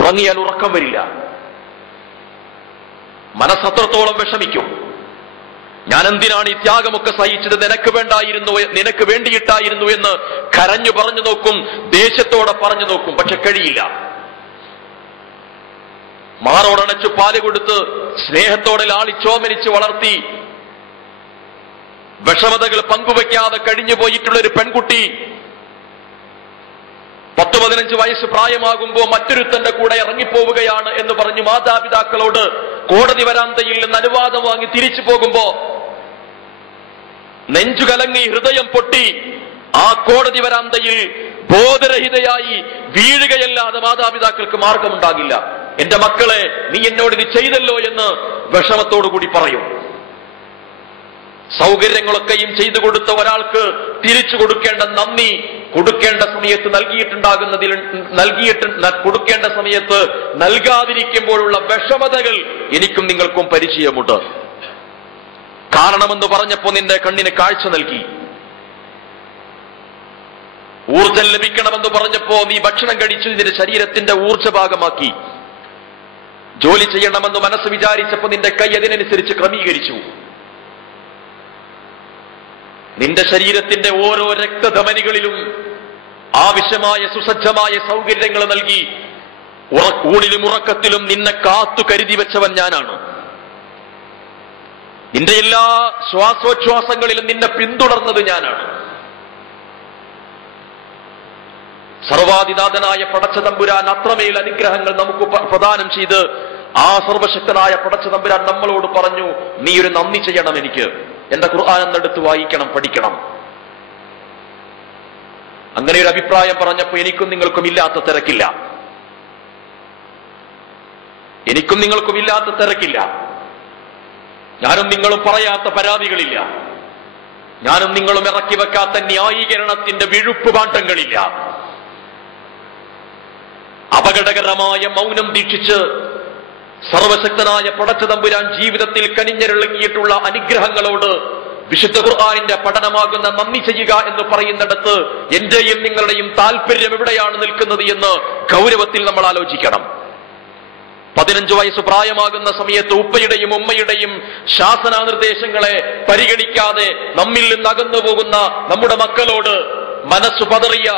ഉറങ്ങിയാൽ ഉറക്കം വരില്ല, മനസ്സത്രത്തോളം വിഷമിക്കും. ഞാൻ എന്തിനാണ് ഈ ത്യാഗമൊക്കെ സഹിച്ചത്, നിനക്ക് വേണ്ടിയിട്ടായിരുന്നു എന്ന് കരഞ്ഞു പറഞ്ഞു നോക്കും, ദേഷ്യത്തോടെ പറഞ്ഞു നോക്കും. പക്ഷെ കഴിയില്ല. മാറോടണച്ചു പാല് കൊടുത്ത് സ്നേഹത്തോടെ ലാളിച്ചോമനിച്ച് വളർത്തി വിഷമതകൾ പങ്കുവയ്ക്കാതെ കഴിഞ്ഞു പോയിട്ടുള്ള ഒരു പെൺകുട്ടി 10-15 വയസ്സ് പ്രായമാകുമ്പോൾ മറ്റൊരുത്തന്റെ കൂടെ ഇറങ്ങിപ്പോവുകയാണ് എന്ന് പറഞ്ഞു മാതാപിതാക്കളോട് കോടതി വരാന്തയിൽ നിന്ന് അനുവാദം വാങ്ങി തിരിച്ചു പോകുമ്പോ നെഞ്ചുകലങ്ങി ഹൃദയം പൊട്ടി ആ കോടതി വരാന്തയിൽ ബോധരഹിതയായി വീഴുകയല്ലാതെ മാതാപിതാക്കൾക്ക് മാർഗമുണ്ടാകില്ല. എന്റെ മക്കളെ, നീ എന്നോട് ഇത് ചെയ്തല്ലോ എന്ന് വിഷമത്തോടുകൂടി പറയും. സൗകര്യങ്ങളൊക്കെയും ചെയ്തു കൊടുത്ത ഒരാൾക്ക് തിരിച്ചു കൊടുക്കേണ്ട നന്ദി കൊടുക്കേണ്ട സമയത്ത് കൊടുക്കേണ്ട സമയത്ത് നൽകാതിരിക്കുമ്പോഴുള്ള വിഷമതകൾ എനിക്കും നിങ്ങൾക്കും പരിചയമുണ്ട്. കാരണമെന്ന് പറഞ്ഞപ്പോ നിന്റെ കണ്ണിന് കാഴ്ച നൽകി. ഊർജം ലഭിക്കണമെന്ന് പറഞ്ഞപ്പോ നീ ഭക്ഷണം കഴിച്ചു നിന്റെ ശരീരത്തിന്റെ ഊർജ്ജഭാഗമാക്കി. ജോലി ചെയ്യണമെന്ന് മനസ്സ് വിചാരിച്ചപ്പോ നിന്റെ കൈ അതിനനുസരിച്ച് ക്രമീകരിച്ചു. നിന്റെ ശരീരത്തിന്റെ ഓരോ രക്തധമനികളിലും ആവശ്യമായ സുസജ്ജമായ സൗകര്യങ്ങൾ നൽകി ഊണിലും ഉറക്കത്തിലും നിന്നെ കാത്തു കരുതി വെച്ചവൻ ഞാനാണ്. നിന്റെ എല്ലാ ശ്വാസോച്ഛ്വാസങ്ങളിലും നിന്നെ പിന്തുടർന്നത് ഞാനാണ്. സർവാധിനാഥനായ പടച്ചതമ്പുരാൻ അത്രമേൽ അനുഗ്രഹങ്ങൾ നമുക്ക് പ്രദാനം ചെയ്ത് ആ സർവശക്തനായ പടച്ചതമ്പുരാൻ നമ്മളോട് പറഞ്ഞു, നീ ഒരു നന്ദി ചെയ്യണം എനിക്ക്. എന്റെ ഖുർആൻ എന്നെടുത്ത് വായിക്കണം, പഠിക്കണം. അങ്ങനെ ഒരു അഭിപ്രായം പറഞ്ഞപ്പോ എനിക്കും നിങ്ങൾക്കും ഇല്ലാത്ത തിരക്കില്ല. എനിക്കും നിങ്ങൾക്കും ഇല്ലാത്ത തിരക്കില്ല. ഞാനും നിങ്ങളും പറയാത്ത പരാതികളില്ല. ഞാനും നിങ്ങളും ഇറക്കി വെക്കാത്ത ന്യായീകരണത്തിന്റെ വിഴുപ്പുപാണ്ഡങ്ങളില്ല. അപകടകരമായ മൗനം ദീക്ഷിച്ച് സർവശക്തനായ പടച്ചതമ്പുരാൻ ജീവിതത്തിൽ കനിഞ്ഞിറങ്ങിയിട്ടുള്ള അനുഗ്രഹങ്ങളോട് വിശുദ്ധ ഖുർആനിന്റെ പഠനമാകുന്ന നന്ദി ചെയ്യുക എന്ന് പറയുന്നിടത്ത് എന്റെയും നിങ്ങളുടെയും താല്പര്യം എവിടെയാണ് നിൽക്കുന്നത് എന്ന് ഗൗരവത്തിൽ നമ്മൾ ആലോചിക്കണം. 15 വയസ്സ് പ്രായമാകുന്ന സമയത്ത് ഉപ്പയുടെയും ഉമ്മയുടെയും ശാസനാനിർദ്ദേശങ്ങളെ പരിഗണിക്കാതെ നമ്മിൽ നിന്ന് അകന്നു പോകുന്ന നമ്മുടെ മക്കളോട് മനസ്സു പതറിയ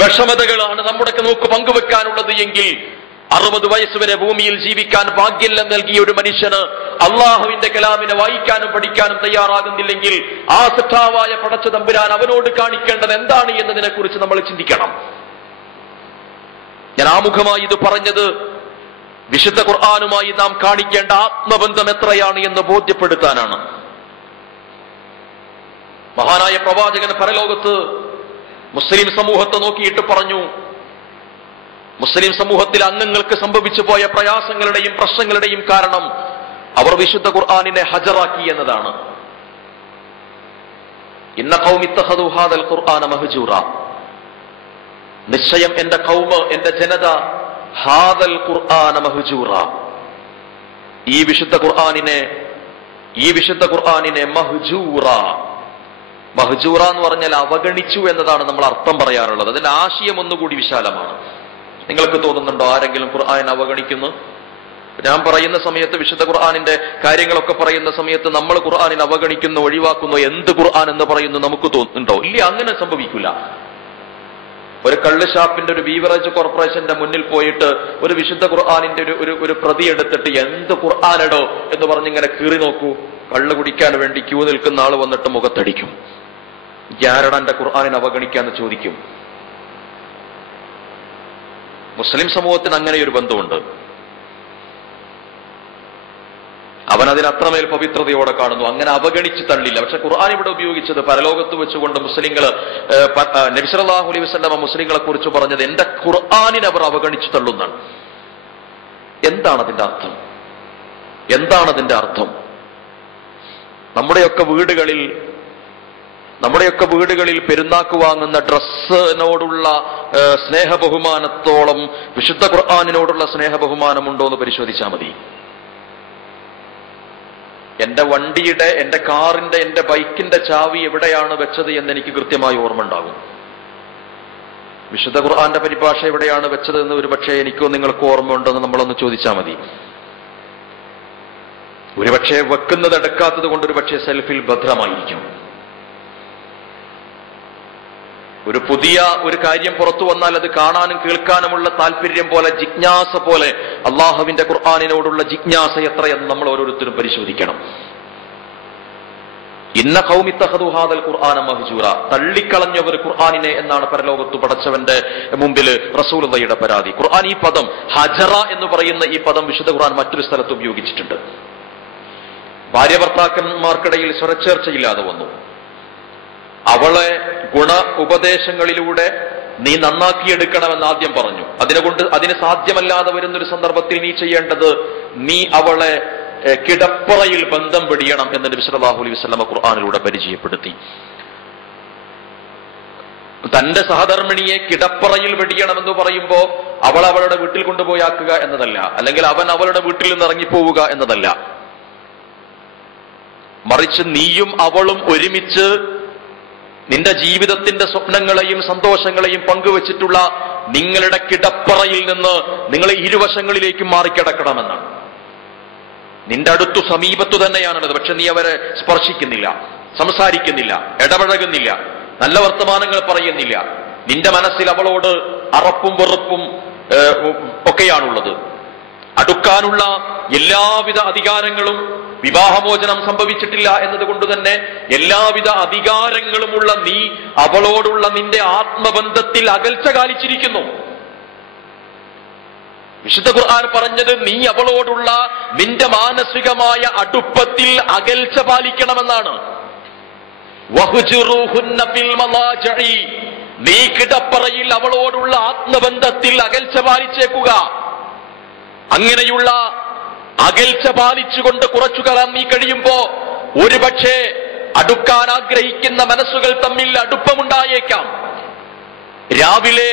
വിഷമതകളാണ് നമ്മുടെ നമുക്ക് പങ്കുവെക്കാനുള്ളത് എങ്കിൽ 60 വയസ്സുവരെ ഭൂമിയിൽ ജീവിക്കാൻ ഭാഗ്യം നൽകിയ ഒരു മനുഷ്യന് അള്ളാഹുവിന്റെ കലാമിനെ വായിക്കാനും പഠിക്കാനും തയ്യാറാകുന്നില്ലെങ്കിൽ ആ സൃഷ്ടാവായ പടച്ച തമ്പുരാൻ അവനോട് കാണിക്കേണ്ടത് എന്താണ് എന്നതിനെ കുറിച്ച് നമ്മൾ ചിന്തിക്കണം. ഞാൻ ആമുഖമായി ഇത് പറഞ്ഞത് വിശുദ്ധ ഖുർആനുമായി നാം കാണിക്കേണ്ട ആത്മബന്ധം എത്രയാണ് എന്ന് ബോധ്യപ്പെടുത്താനാണ്. മഹാനായ പ്രവാചകൻ പരലോകത്ത് മുസ്ലിം സമൂഹത്തെ നോക്കിയിട്ട് പറഞ്ഞു, മുസ്ലിം സമൂഹത്തിൽ അംഗങ്ങൾക്ക് സംഭവിച്ചു പോയ പ്രയാസങ്ങളുടെയും പ്രശ്നങ്ങളുടെയും കാരണം അവർ വിശുദ്ധ ഖുർആനിനെ ഹജറാക്കി എന്നതാണ്. ഇന്ന ഖൗമി ഇത്തഖദു ഹാദൽ ഖുർആന മഹ്ജൂറ, നിശ്ചയം എന്റെ ഖൗമ്, എന്റെ ജനത ഹാദൽ ഖുർആന മഹ്ജൂറ, ഈ വിശുദ്ധ ഖുർആനിനെ മഹ്ജൂറ. മഹ്ജൂറ എന്ന് പറഞ്ഞാൽ അവഗണിച്ചു എന്നതാണ് നമ്മൾ അർത്ഥം പറയാറുള്ളത്. അതിന്റെ ആശയം ഒന്നുകൂടി വിശാലമാണ്. നിങ്ങൾക്ക് തോന്നുന്നുണ്ടോ ആരെങ്കിലും ഖുർആൻ അവഗണിക്കുന്നു? ഞാൻ പറയുന്ന സമയത്ത്, വിശുദ്ധ ഖുർആനിന്റെ കാര്യങ്ങളൊക്കെ പറയുന്ന സമയത്ത് നമ്മൾ ഖുർആനിനെ അവഗണിക്കുന്നു, ഒഴിവാക്കുന്നു, എന്ത് ഖുർആൻ എന്ന് പറയുന്നു നമുക്ക് തോന്നുന്നുണ്ടോ? ഇല്ല, അങ്ങനെ സംഭവിക്കില്ല. ഒരു കള്ള് ഷാപ്പിന്റെ, ഒരു ബീവറേജ് കോർപ്പറേഷന്റെ മുന്നിൽ പോയിട്ട് ഒരു വിശുദ്ധ ഖുർആനിന്റെ ഒരു പ്രതി എടുത്തിട്ട് എന്ത് ഖുർആനിടോ എന്ന് പറഞ്ഞിങ്ങനെ കീറി നോക്കൂ. കള്ള് കുടിക്കാൻ വേണ്ടി ക്യൂ നിൽക്കുന്ന ആള് വന്നിട്ട് മുഖത്തടിക്കും. ആരാണ് എന്റെ ഖുർആനിനെ അവഗണിക്കാന്ന് ചോദിക്കും. മുസ്ലിം സമൂഹത്തിന് അങ്ങനെ ഒരു ബന്ധമുണ്ട്. അവൻ അതിന് അത്രമേൽ പവിത്രതയോടെ കാണുന്നു, അങ്ങനെ അവഗണിച്ച് തള്ളില്ല. പക്ഷെ ഖുർആൻ ഇവിടെ ഉപയോഗിച്ചത് പരലോകത്ത് വെച്ചുകൊണ്ട് മുസ്ലിങ്ങൾ, നബി സല്ലല്ലാഹു അലൈഹി വസല്ലം മുസ്ലിങ്ങളെ കുറിച്ച് പറഞ്ഞത് എന്റെ ഖുർആനിനെ അവർ അവഗണിച്ചു തള്ളുന്നതാണ്. എന്താണ് അതിന്റെ അർത്ഥം? എന്താണ് അതിന്റെ അർത്ഥം? നമ്മുടെയൊക്കെ വീടുകളിൽ പെരുന്നാക്ക് വാങ്ങുന്ന ഡ്രസ്സിനോടുള്ള സ്നേഹബഹുമാനത്തോളം വിശുദ്ധ ഖുർആനിനോടുള്ള സ്നേഹബഹുമാനമുണ്ടോ എന്ന് പരിശോധിച്ചാൽ മതി. എന്റെ വണ്ടിയുടെ, എന്റെ കാറിന്റെ, എന്റെ ബൈക്കിന്റെ ചാവി എവിടെയാണ് വെച്ചത് എന്ന് എനിക്ക് കൃത്യമായി ഓർമ്മ ഉണ്ടാകും. വിശുദ്ധ ഖുർആന്റെ പരിഭാഷ എവിടെയാണ് വെച്ചത് എന്ന് ഒരുപക്ഷെ എനിക്കോ നിങ്ങൾക്കോ ഓർമ്മ ഉണ്ടെന്ന് നമ്മളൊന്ന് ചോദിച്ചാൽ മതി. ഒരുപക്ഷെ വെക്കുന്നത് എടുക്കാത്തത് കൊണ്ട് ഒരുപക്ഷെ സെൽഫിൽ ഭദ്രമായിരിക്കും. ഒരു പുതിയ ഒരു കാര്യം പുറത്തു വന്നാൽ അത് കാണാനും കേൾക്കാനുമുള്ള താല്പര്യം പോലെ, ജിജ്ഞാസ പോലെ അള്ളാഹുവിന്റെ ഖുർആനിനോടുള്ള ജിജ്ഞാസ എത്രയെന്ന് നമ്മൾ ഓരോരുത്തരും പരിശോധിക്കണം. ഇന്ന ഖൗമി ഇത്തഖദു ഹാദൽ ഖുർആന മഹ്ജൂറ, തള്ളിക്കളഞ്ഞവർ ഖുർആനിനെ എന്നാണ് പരലോകത്ത് പടച്ചവന്റെ മുമ്പിൽ റസൂലുള്ളാഹിയുടെ പരാതി. ഖുർആൻ ഈ പദം ഹജറ എന്ന് പറയുന്ന ഈ പദം വിശുദ്ധ ഖുർആൻ മറ്റൊരു സ്ഥലത്ത് ഉപയോഗിച്ചിട്ടുണ്ട്. ഭാര്യ ഭർത്താക്കന്മാർക്കിടയിൽ സ്വരച്ചേർച്ചയില്ലാതെ വന്നു. അവളെ ഗുണ ഉപദേശങ്ങളിലൂടെ നീ നന്നാക്കിയെടുക്കണമെന്ന് ആദ്യം പറഞ്ഞു. അതിന് സാധ്യമല്ലാതെ വരുന്നൊരു സന്ദർഭത്തിൽ നീ ചെയ്യേണ്ടത്, നീ അവളെ കിടപ്പറയിൽ ബന്ധം വെടിയണം എന്ന് നബി സല്ലല്ലാഹു അലൈഹി വസല്ലം ഖുർആനിലൂടെ പരിചയപ്പെടുത്തി. തന്റെ സഹധർമ്മിണിയെ കിടപ്പറയിൽ വെടിയണമെന്ന് പറയുമ്പോ അവൾ അവളുടെ വീട്ടിൽ കൊണ്ടുപോയാക്കുക എന്നതല്ല, അല്ലെങ്കിൽ അവൻ അവളുടെ വീട്ടിൽ നിന്ന് ഇറങ്ങിപ്പോവുക എന്നതല്ല. മറിച്ച് നീയും അവളും ഒരുമിച്ച് നിന്റെ ജീവിതത്തിന്റെ സ്വപ്നങ്ങളെയും സന്തോഷങ്ങളെയും പങ്കുവച്ചിട്ടുള്ള നിങ്ങളുടെ കിടപ്പറയിൽ നിന്ന് നിങ്ങൾ ഇരുവശങ്ങളിലേക്കും മാറിക്കിടക്കണമെന്നാണ്. നിന്റെ അടുത്തു സമീപത്തു തന്നെയാണുള്ളത്, പക്ഷെ നീ അവരെ സ്പർശിക്കുന്നില്ല, സംസാരിക്കുന്നില്ല, ഇടപഴകുന്നില്ല, നല്ല വർത്തമാനങ്ങൾ പറയുന്നില്ല. നിന്റെ മനസ്സിൽ അവളോട് അറപ്പും വെറുപ്പും ഒക്കെയാണുള്ളത്. അടുക്കാനുള്ള എല്ലാവിധ അധികാരങ്ങളും, വിവാഹമോചനം സംഭവിച്ചിട്ടില്ല എന്നതുകൊണ്ട് തന്നെ എല്ലാവിധ അധികാരങ്ങളുമുള്ള നീ അവളോടുള്ള നിന്റെ ആത്മബന്ധത്തിൽ അകൽച്ച കാലിച്ചിരിക്കുന്നു. വിശുദ്ധ ഖുർആൻ പറഞ്ഞത് നീ അവളോടുള്ള നിന്റെ മാനസികമായ അടുപ്പത്തിൽ അകൽച്ച പാലിക്കണമെന്നാണ്. വഹ്ജുറുഹുന്ന ഫിൽ മളാജിഇ, നീ കിടപ്പറയിൽ അവളോടുള്ള ആത്മബന്ധത്തിൽ അകൽച്ച പാലിച്ചേക്കുക. അങ്ങനെയുള്ള അകൽച്ച പാലിച്ചുകൊണ്ട് കുറച്ചു കാലം നീ കഴിയുമ്പോ ഒരുപക്ഷെ അടുക്കാൻ ആഗ്രഹിക്കുന്ന മനസ്സുകൾ തമ്മിൽ അടുപ്പമുണ്ടായേക്കാം. രാവിലെ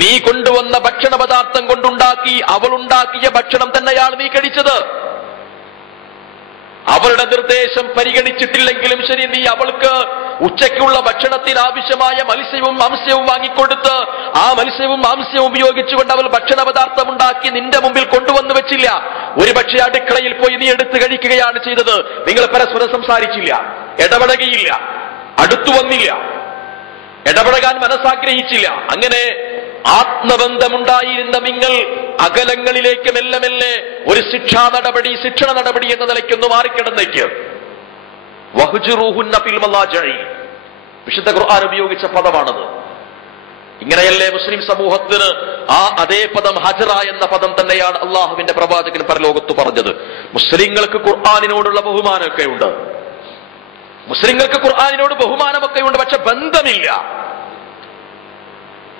നീ കൊണ്ടുവന്ന ഭക്ഷണ പദാർത്ഥം കൊണ്ടുണ്ടാക്കി അവളുണ്ടാക്കിയ ഭക്ഷണം തന്നെയാണ് നീ കഴിച്ചത്. അവളുടെ നിർദ്ദേശം പരിഗണിച്ചിട്ടില്ലെങ്കിലും ശരി, നീ അവൾക്ക് ഉച്ചയ്ക്കുള്ള ഭക്ഷണത്തിന് ആവശ്യമായ മത്സ്യവും മാംസ്യവും വാങ്ങിക്കൊടുത്ത് ആ മത്സ്യവും മാംസ്യവും ഉപയോഗിച്ചുകൊണ്ട് അവൾ ഭക്ഷണ പദാർത്ഥം ഉണ്ടാക്കി നിന്റെ മുമ്പിൽ കൊണ്ടുവന്നു വെച്ചില്ല. ഒരുപക്ഷെ അടുക്കളയിൽ പോയി നീ എടുത്തു കഴിക്കുകയാണ് ചെയ്തത്. നിങ്ങൾ പരസ്പരം സംസാരിച്ചില്ല, ഇടപഴകിയില്ല, അടുത്തു വന്നില്ല, ഇടപഴകാൻ മനസ്സാഗ്രഹിച്ചില്ല. അങ്ങനെ ആത്മബന്ധമുണ്ടായിരുന്ന നിങ്ങൾ അകലങ്ങളിലേക്ക് മെല്ലെ മെല്ലെ ഒരു ശിക്ഷണ നടപടി എന്ന നിലയ്ക്കൊന്ന് മാറിക്കിടന്നേക്ക്. വഹ്ജുറുഹുന്ന ഫിൽ മളാജിഇ, വിശുദ്ധ ഖുർആൻ ഉപയോഗിച്ച പദമാണത്. ഇങ്ങനെയല്ലേ മുസ്ലിം സമൂഹത്തിന് അതേ പദം ഹജറ എന്ന പദം തന്നെയാണ് അള്ളാഹുവിന്റെ പ്രവാചകൻ പരലോകത്ത് പറഞ്ഞത്. മുസ്ലിങ്ങൾക്ക് ഖുർആനിനോടുള്ള ബഹുമാനമൊക്കെ ഉണ്ട്, മുസ്ലിങ്ങൾക്ക് ഖുർആനിനോട് ബഹുമാനമൊക്കെ ഉണ്ട്, പക്ഷെ ബന്ധമില്ല.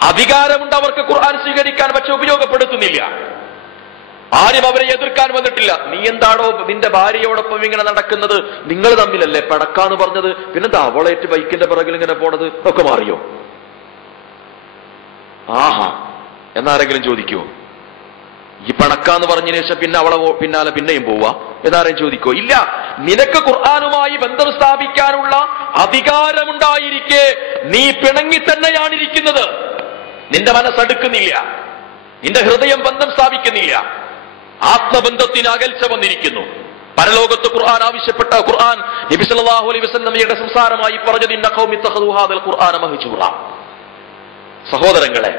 അധികാരമുണ്ട് അവർക്ക് ഖുർആൻ സ്വീകരിക്കാൻ, പക്ഷെ ഉപയോഗപ്പെടുത്തുന്നില്ല. ആരും അവരെ എതിർക്കാൻ വന്നിട്ടില്ല. നീ എന്താണോ നിന്റെ ഭാര്യയോടൊപ്പം ഇങ്ങനെ നടക്കുന്നത്, നിങ്ങൾ തമ്മിലല്ലേ പടക്കാന്ന് പറഞ്ഞത്, പിന്നെന്താ അവളേറ്റ് ബൈക്കിന്റെ പിറകിൽ ഇങ്ങനെ പോണത് ഒക്കെ മാറിയോ? ആഹാ എന്നാരെങ്കിലും ചോദിക്കുവോ? ഈ പണക്കാന്ന് പറഞ്ഞതിന് ശേഷം പിന്നെ അവളെ പിന്നാലെ പിന്നെയും പോവാ എന്നാരെയും ചോദിക്കോ? ഇല്ല. നിനക്ക് ഖുർആനുമായി ബന്ധം സ്ഥാപിക്കാനുള്ള അധികാരമുണ്ടായിരിക്കെ നീ പിണങ്ങി തന്നെയാണ് ഇരിക്കുന്നത്. നിന്റെ മനസ്സടുക്കുന്നില്ല, നിന്റെ ഹൃദയം ബന്ധം സ്ഥാപിക്കുന്നില്ല, ആത്മബന്ധത്തിന് അകൽച്ച വന്നിരിക്കുന്നു. പരലോകത്ത് ഖുർആൻ ആവശ്യപ്പെട്ട ഖുർആൻ നബി സല്ലല്ലാഹു അലൈഹി വസല്ലമയുടെ സംസാരമായി പറഞ്ഞത് ഇന്ന ഖൗമി ഇത്തഖദു ഹാദൽ ഖുർആന മഹ്ജൂറ. സഹോദരങ്ങളെ,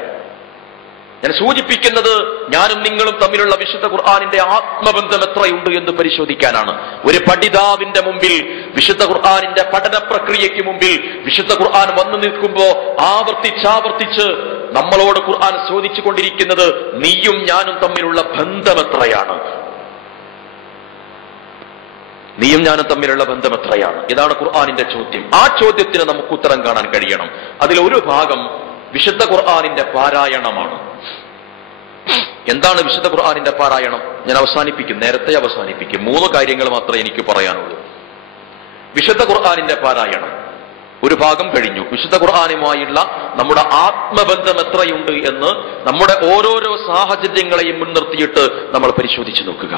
ഞാൻ സൂചിപ്പിക്കുന്നത് ഞാനും നിങ്ങളും തമ്മിലുള്ള വിശുദ്ധ ഖുർആനിന്റെ ആത്മബന്ധം എത്രയുണ്ട് എന്ന് പരിശോധിക്കാനാണ്. ഒരു പഠിതാവിന്റെ മുമ്പിൽ, വിശുദ്ധ ഖുർആനിന്റെ പഠന പ്രക്രിയയ്ക്ക് മുമ്പിൽ വിശുദ്ധ ഖുർആൻ വന്നു നിൽക്കുമ്പോ ആവർത്തിച്ചാവർത്തിച്ച് നമ്മളോട് ഖുർആൻ ചോദിച്ചു കൊണ്ടിരിക്കുന്നത് നീയും ഞാനും തമ്മിലുള്ള ബന്ധം എത്രയാണ്, നീയും ഞാനും തമ്മിലുള്ള ബന്ധം എത്രയാണ്. ഇതാണ് ഖുർആനിന്റെ ചോദ്യം. ആ ചോദ്യത്തിന് നമുക്ക് ഉത്തരം കാണാൻ കഴിയണം. അതിലൊരു ഭാഗം വിശുദ്ധ ഖുർആനിന്റെ പാരായണമാണ്. എന്താണ് വിശുദ്ധ ഖുർആനിന്റെ പാരായണം? ഞാൻ അവസാനിപ്പിക്കും, നേരത്തെ അവസാനിപ്പിക്കും. 3 കാര്യങ്ങൾ മാത്രമേ എനിക്ക് പറയാനുള്ളൂ. വിശുദ്ധ ഖുർആനിന്റെ പാരായണം ഒരു ഭാഗം കഴിഞ്ഞു. വിശുദ്ധ ഖുർആനുമായുള്ള നമ്മുടെ ആത്മബന്ധം എത്രയുണ്ട് എന്ന് നമ്മുടെ ഓരോരോ സാഹചര്യങ്ങളെയും മുൻനിർത്തിയിട്ട് നമ്മൾ പരിശോധിച്ചു നോക്കുക.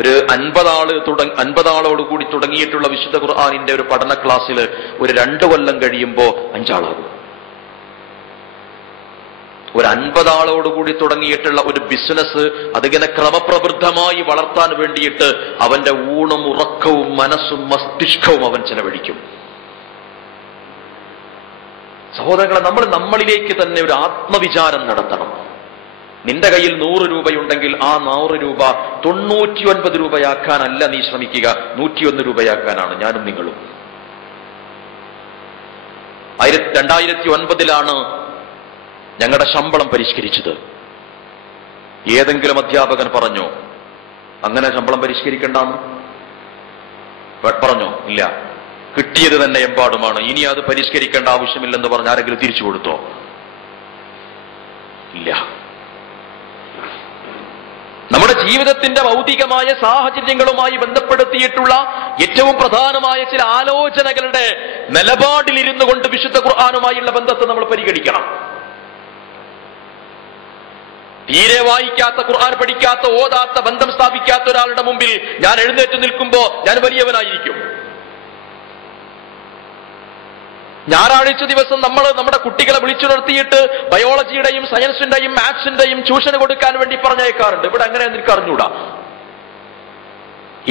ഒരു 50 ആളോടുകൂടി തുടങ്ങിയിട്ടുള്ള വിശുദ്ധ ഖുർആനിന്റെ ഒരു പഠന ക്ലാസ്സിൽ ഒരു 2 കൊല്ലം കഴിയുമ്പോൾ 5 ആളാകും. ഒരു 50 ആളോടുകൂടി തുടങ്ങിയിട്ടുള്ള ഒരു ബിസിനസ് അതിങ്ങനെ ക്രമപ്രവൃദ്ധമായി വളർത്താൻ വേണ്ടിയിട്ട് അവന്റെ ഊണും ഉറക്കവും മനസ്സും മസ്തിഷ്കവും അവൻ ചെലവഴിക്കും. സഹോദരങ്ങളെ, നമ്മളിലേക്ക് തന്നെ ഒരു ആത്മവിചാരം നടത്തണം. നിന്റെ കയ്യിൽ 100 രൂപയുണ്ടെങ്കിൽ ആ 100 രൂപ 99 രൂപയാക്കാനല്ല നീ ശ്രമിക്കുക, 101 രൂപയാക്കാനാണ് ഞാനും നിങ്ങളും. 2009 ഞങ്ങളുടെ ശമ്പളം പരിഷ്കരിച്ചത്. ഏതെങ്കിലും അധ്യാപകൻ പറഞ്ഞോ അങ്ങനെ ശമ്പളം പരിഷ്കരിക്കണ്ടെന്ന്? പറഞ്ഞോ? ഇല്ല. കിട്ടിയത് തന്നെ എമ്പാടുമാണ്, ഇനി അത് പരിഷ്കരിക്കേണ്ട ആവശ്യമില്ലെന്ന് പറഞ്ഞ് ആരെങ്കിലും തിരിച്ചു കൊടുത്തോ? ഇല്ല. നമ്മുടെ ജീവിതത്തിന്റെ ഭൗതികമായ സാഹചര്യങ്ങളുമായി ബന്ധപ്പെടുത്തിയിട്ടുള്ള ഏറ്റവും പ്രധാനമായ ചില ആലോചനകളുടെ നിലപാടിലിരുന്നു കൊണ്ട് വിശുദ്ധ ഖുർആനുമായുള്ള ബന്ധത്തെ നമ്മൾ പരിഗണിക്കണം. തീരെ വായിക്കാത്ത, ഖുർആൻ പഠിക്കാത്ത, ഓതാത്ത, ബന്ധം സ്ഥാപിക്കാത്ത ഒരാളുടെ മുമ്പിൽ ഞാൻ എഴുന്നേറ്റ് നിൽക്കുമ്പോ ഞാൻ വലിയവനായിരിക്കും. ഞായറാഴ്ച ദിവസം നമ്മൾ നമ്മുടെ കുട്ടികളെ വിളിച്ചുണർത്തിയിട്ട് ബയോളജിയുടെയും സയൻസിന്റെയും മാത്സിന്റെയും ട്യൂഷന് കൊടുക്കാൻ വേണ്ടി പറഞ്ഞേക്കാറുണ്ട്. ഇവിടെ അങ്ങനെ എനിക്ക് അറിഞ്ഞൂടാ.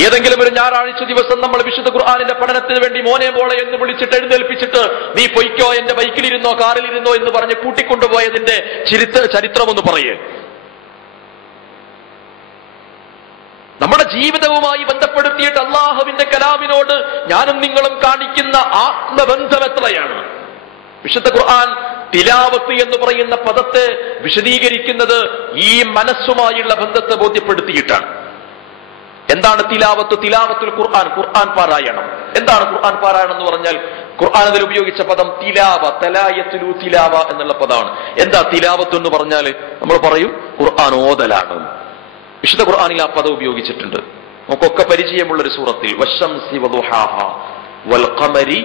ഏതെങ്കിലും ഒരു ഞായറാഴ്ച ദിവസം നമ്മൾ വിശുദ്ധ ഖുർആനിന്റെ പഠനത്തിന് വേണ്ടി മോനെ മോളെ എന്ന് വിളിച്ചിട്ട് എഴുന്നേൽപ്പിച്ചിട്ട് നീ പൊയ്ക്കോ, എന്റെ ബൈക്കിലിരുന്നോ കാറിലിരുന്നോ എന്ന് പറഞ്ഞ് കൂട്ടിക്കൊണ്ടുപോയതിന്റെ ചരിത്രമൊന്ന് പറയേ. നമ്മുടെ ജീവിതവുമായി ബന്ധപ്പെടുത്തിയിട്ട് അള്ളാഹുവിന്റെ കലാമിനോട് ഞാനും നിങ്ങളും കാണിക്കുന്ന ആത്മബന്ധം എത്രയാണ്? വിശുദ്ധ ഖുർആൻ തിലാവത്ത് എന്ന് പറയുന്ന പദത്തെ വിശദീകരിക്കുന്നത് ഈ മനസ്സുമായുള്ള ബന്ധത്തെ ബോധ്യപ്പെടുത്തിയിട്ടാണ്. എന്താണ് തിലാവത്ത്? തിലാവത്തുൽ ഖുർആൻ, ഖുർആൻ പാരായണം. എന്താണ് ഖുർആൻ പാരായണം എന്ന് പറഞ്ഞാൽ? ഖുർആൻ അതിൽ ഉപയോഗിച്ച പദം തിലാവ, തലായത്തുലു തിലാവ എന്നുള്ള പദമാണ്. എന്താ തിലാവത്ത് എന്ന് പറഞ്ഞാൽ? നമ്മൾ പറയും ഖുർആൻ ഓതലാണ്. വിശുദ്ധ ഖുർആനിൽ ആ പദം ഉപയോഗിച്ചിട്ടുണ്ട്. നമുക്കൊക്കെ പരിചയമുള്ളൊരു സൂറത്തിൽ വശംസി വദുഹാഹ വൽ ഖമരി